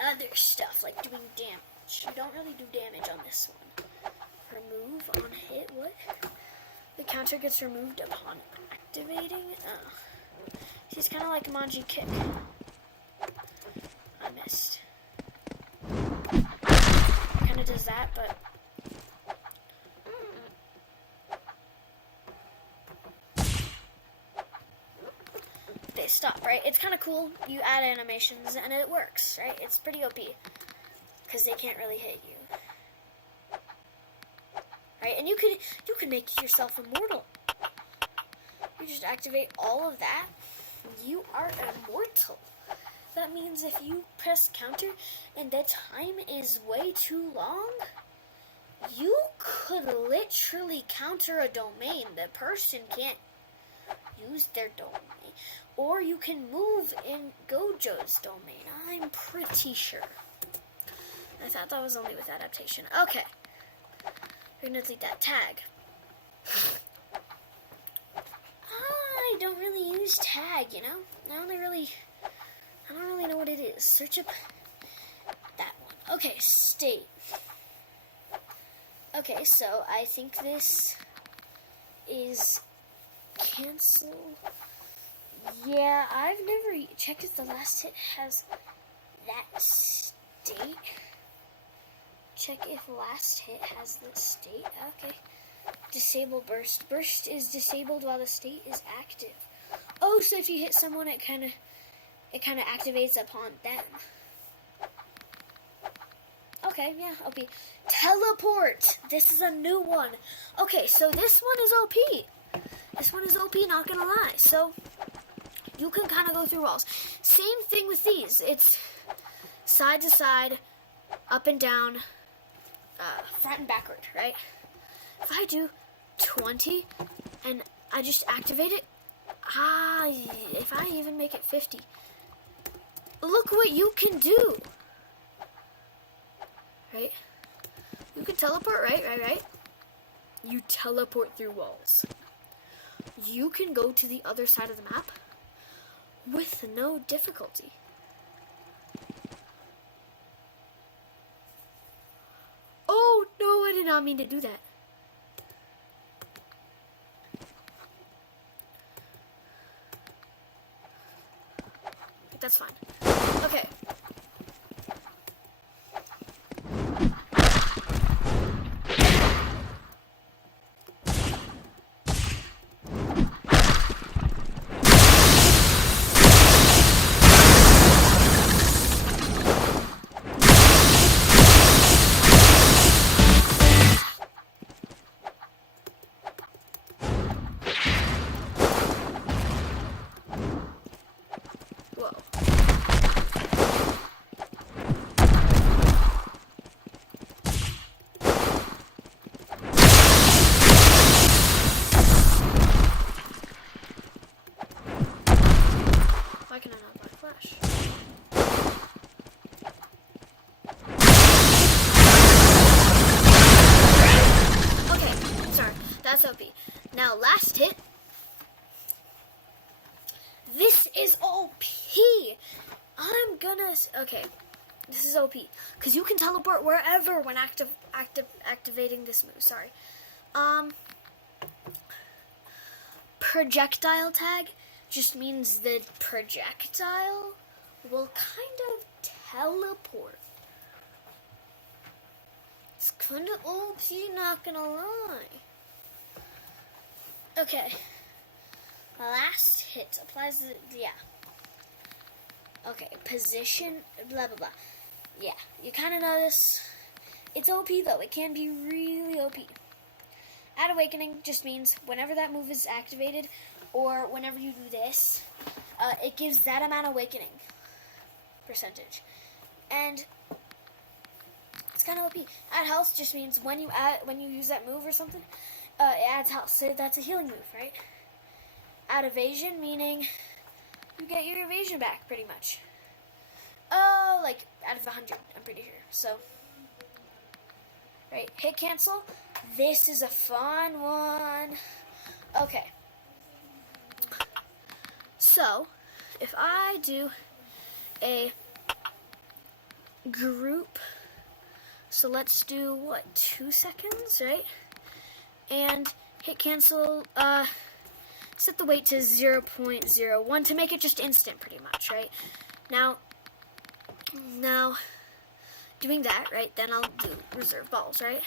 other stuff, like doing damage. You don't really do damage on this one. Remove on hit, what? The counter gets removed upon activating. Oh. He's kind of like Manji Kick. I missed. Kind of does that, but they stop, right? It's kind of cool. You add animations and it works, right? It's pretty OP because they can't really hit you. Right, and you could make yourself immortal. You just activate all of that. You are immortal. That means if you press counter and the time is way too long, you could literally counter a domain. The person can't use their domain. Or you can move in Gojo's domain. I'm pretty sure. I thought that was only with adaptation. Okay. We're gonna delete that tag. I don't really use tag, you know? I don't really know what it is. Search up that one. Okay, state. Okay, so I think this is cancel. Yeah, I've never checked if the last hit has that state. Check if last hit has the state. Okay. Disable burst. Burst is disabled while the state is active. Oh, so if you hit someone, it kind of activates upon them. Okay, yeah, OP. Teleport. This is a new one. Okay, so this one is OP. This one is OP, not gonna lie. So you can kind of go through walls. Same thing with these. It's side to side, up and down, front and backward, right? If I do 20 and I just activate it, if I even make it 50, look what you can do, right? You can teleport, right? You teleport through walls. You can go to the other side of the map with no difficulty. Oh, no, I did not mean to do that. That's fine. Okay. Why can I not buy Flash? Okay, sorry. That's OP. Now, last hit. This is OP. Okay. This is OP. Because you can teleport wherever when activating this move. Sorry. Projectile tag just means the projectile will kind of teleport. It's kind of OP, not gonna lie. Okay. Last hit applies the, yeah. Okay, position, blah, blah, blah. Yeah, you kind of notice. It's OP, though. It can be really OP. Add Awakening just means whenever that move is activated, or whenever you do this, it gives that amount of Awakening percentage. And it's kind of OP. Add Health just means when you use that move or something, it adds health. So that's a healing move, right? Add Evasion, meaning you get your evasion back, pretty much. Oh, like out of 100, I'm pretty sure. So, right, hit cancel. This is a fun one. Okay. So, if I do a group, so let's do what, 2 seconds, right? And hit cancel, set the weight to 0.01 to make it just instant pretty much, right? Now doing that, right, then I'll do reserve balls, right?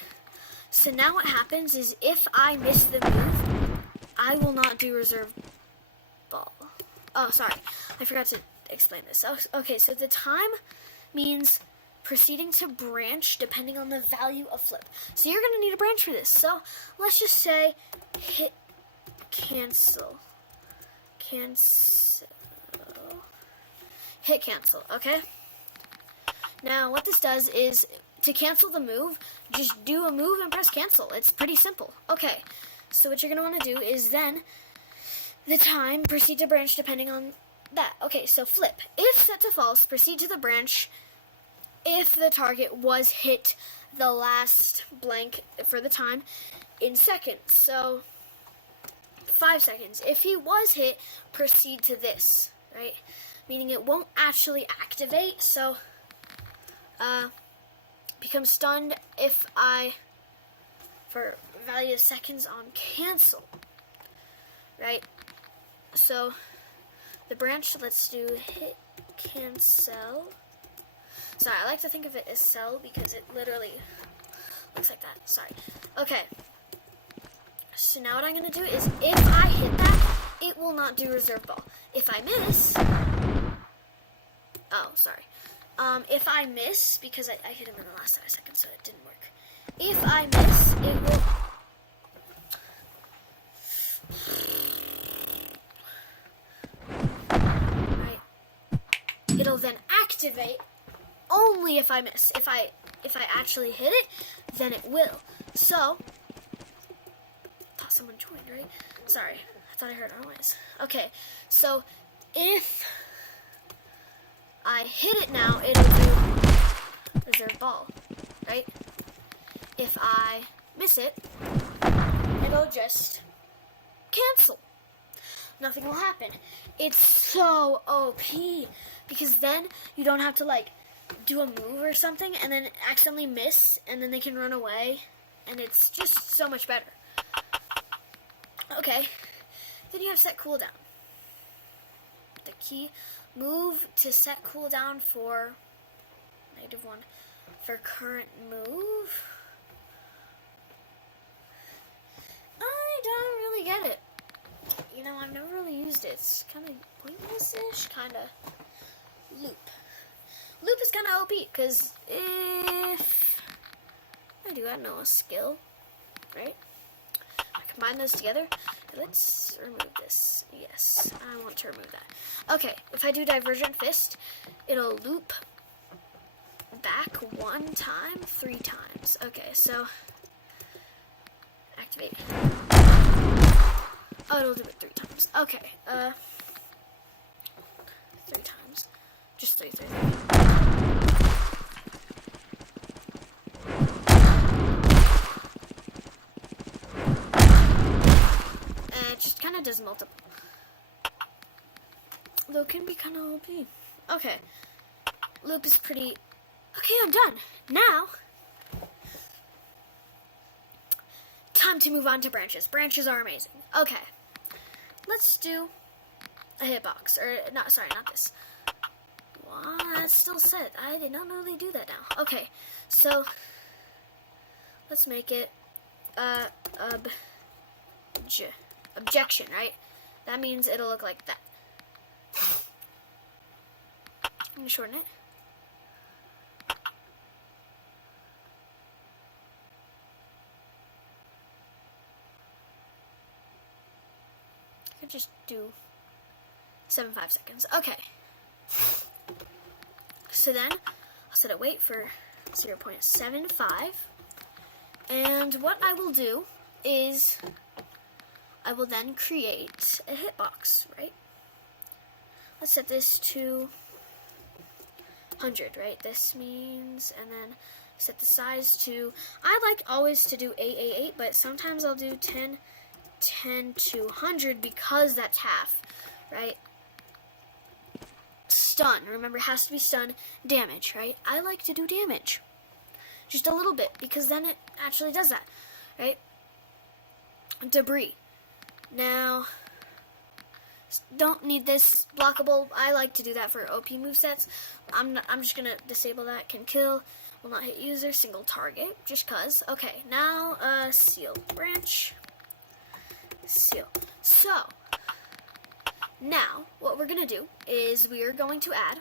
So now what happens is if I miss the move, I will not do reserve ball. Oh, sorry, I forgot to explain this. Okay, so the time means proceeding to branch depending on the value of flip. So you're gonna need a branch for this. So let's just say hit cancel. Hit cancel, okay? Now what this does is to cancel the move, just do a move and press cancel. It's pretty simple. Okay, so what you're gonna wanna do is then the time, proceed to branch depending on that. Okay, so flip. If set to false, proceed to the branch if the target was hit the last blank for the time in seconds. So 5 seconds. If he was hit, proceed to this, right? Meaning it won't actually activate, so become stunned if I, for value of seconds on cancel, right? So the branch, let's do hit cancel. Sorry, I like to think of it as cell because it literally looks like that. Sorry. Okay. So now what I'm going to do is if I hit that, it will not do reserve ball. If I miss, oh, sorry. If I miss, because I hit him in the last 5 seconds, so it didn't work. If I miss, it will, right? It'll then activate only if I miss. If I actually hit it, then it will. So, thought someone joined, right? Sorry, I thought I heard a noise. Okay, so if I hit it now, it'll do reserve ball, right? If I miss it, it'll just cancel. Nothing will happen. It's so OP because then you don't have to like do a move or something and then accidentally miss and then they can run away, and it's just so much better. Okay, then you have set cooldown. The key, move to set cooldown for -1 for current move. I don't really get it. You know, I've never really used it. It's kind of pointless-ish, kind of. Loop. Loop is kind of OP, because if I do add no skill, right? I combine those together. Let's remove this. Yes, I want to remove that. Okay, if I do Divergent Fist, it'll loop back 1 time, 3 times. Okay, so activate. Oh, it'll do it 3 times. Okay, 3 times. Just 3. It just kind of does multiple. Though it can be kind of OP. Okay. Loop is pretty... Okay, I'm done. Now, time to move on to branches. Branches are amazing. Okay. Let's do a hitbox. Or, not, sorry, not this. What? That's still set. I did not know they do that now. Okay, so let's make it objection, right? That means it'll look like that. I'm gonna shorten it. I could just do 7.5 seconds. Okay. So then, I'll set a weight for 0.75. And what I will do is, I will then create a hitbox, right? Let's set this to 100, right? This means, and then set the size to, I like always to do 8, but sometimes I'll do 10, 10 to 100 because that's half, right? Stun, remember, it has to be stun. Damage, right? I like to do damage. Just a little bit, because then it actually does that, right? Debris. Now, don't need this blockable. I like to do that for OP movesets. I'm just gonna disable that. Can kill, will not hit user, single target, just cause. Okay, now seal branch, seal. So now what we're gonna do is we are going to add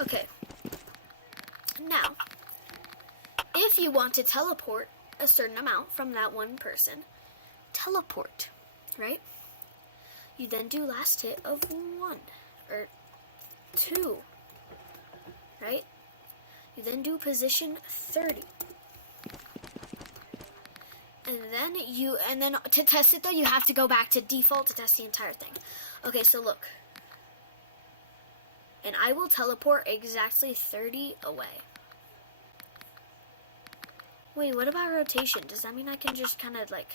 okay. Now, if you want to teleport a certain amount from that one person, teleport, right? You then do last hit of 1 or 2, right? You then do position 30. And then to test it though, you have to go back to default to test the entire thing. Okay, so look. And I will teleport exactly 30 away. Wait, what about rotation? Does that mean I can just kind of like...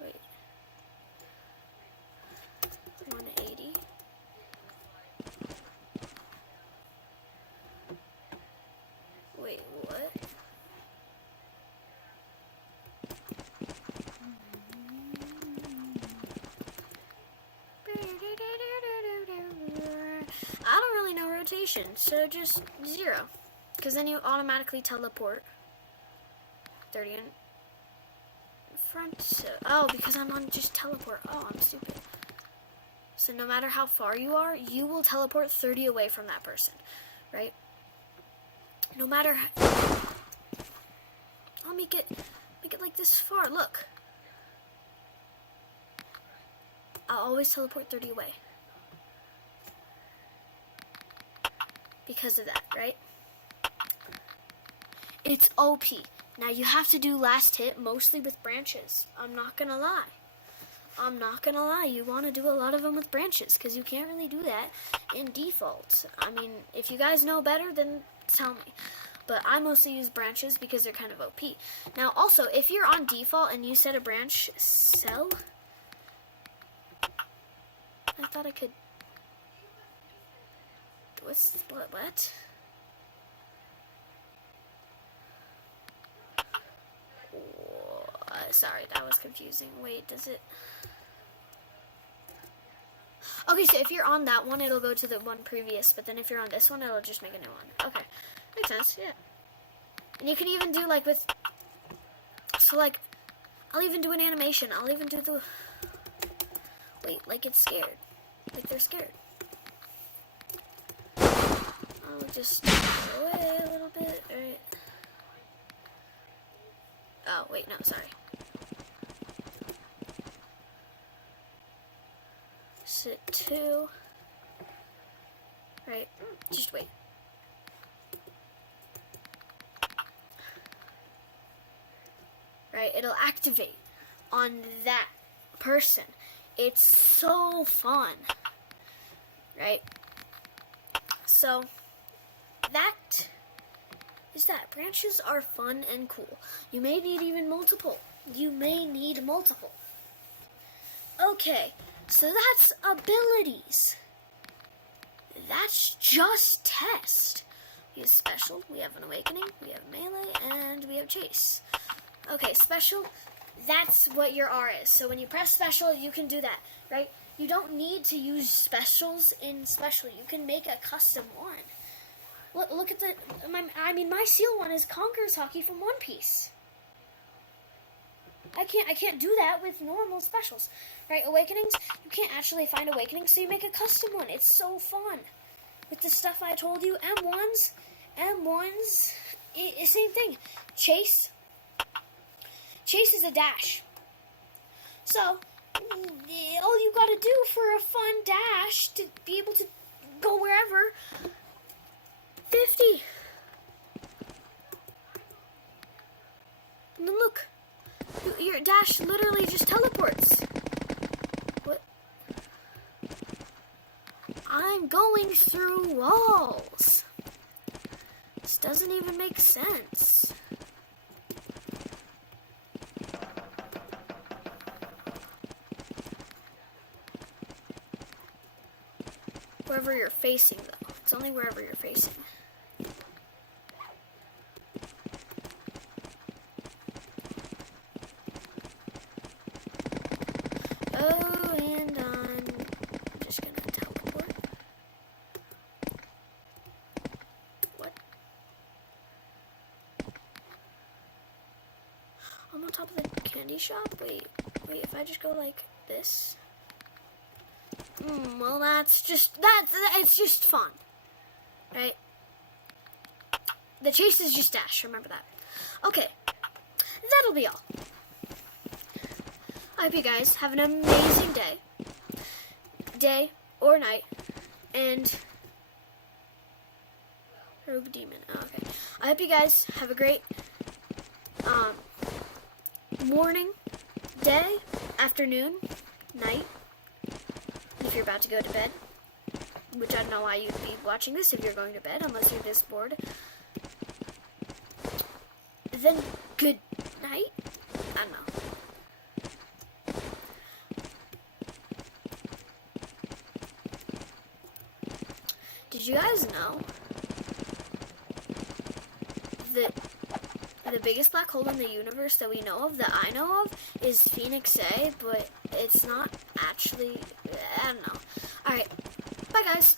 Wait. 180. Wait, what? I don't really know rotation, so just 0. Because then you automatically teleport 30 in front. So, oh, because I'm on just teleport. Oh, I'm stupid. So no matter how far you are, you will teleport 30 away from that person, right? No matter. I'll make it like this far. Look. I'll always teleport 30 away. Because of that, right? It's OP. Now you have to do last hit mostly with branches. I'm not gonna lie. You want to do a lot of them with branches because you can't really do that in default. I mean, if you guys know better, then tell me. But I mostly use branches because they're kind of OP. Now, also, if you're on default and you set a branch cell, I thought I could. What? Sorry, that was confusing. Wait, does it? Okay, so if you're on that one, it'll go to the one previous, but then if you're on this one, it'll just make a new one. Okay, makes sense, yeah. And you can even do, like, with... So, like, I'll even do an animation. I'll even do the... Wait, like it's scared. Like they're scared. I'll just go away a little bit, alright. Oh, wait, no, sorry. Sit 2. Right, just wait. Right, it'll activate on that person. It's so fun. Right? So, that is that. Branches are fun and cool. You may need even multiple. Okay, so that's abilities. That's just test. We have special, we have an awakening, we have melee, and we have chase. Okay, special, that's what your R is. So when you press special, you can do that, right? You don't need to use specials in special. You can make a custom one. Look at my seal one is Conqueror's Hockey from One Piece. I can't do that with normal specials, right? Awakenings, you can't actually find awakenings, so you make a custom one. It's so fun. With the stuff I told you, M1s, same thing. Chase is a dash. So, all you gotta do for a fun dash to be able to go wherever, 50. And then look, your dash literally just teleports. What? I'm going through walls. This doesn't even make sense. Wherever you're facing, though. It's only wherever you're facing. Oh, and I'm just gonna teleport. What? I'm on top of the candy shop? Wait, if I just go like this? Well, it's just fun, right? The chase is just dash, remember that. Okay, that'll be all. I hope you guys have an amazing day or night, and Rogue Demon, okay. I hope you guys have a great, morning, day, afternoon, night, if you're about to go to bed, which I don't know why you'd be watching this if you're going to bed, unless you're this bored. Then, good night? I don't know. Did you guys know that the biggest black hole in the universe that we know of, that I know of, is Phoenix A, but it's not actually, I don't know. Alright, bye guys.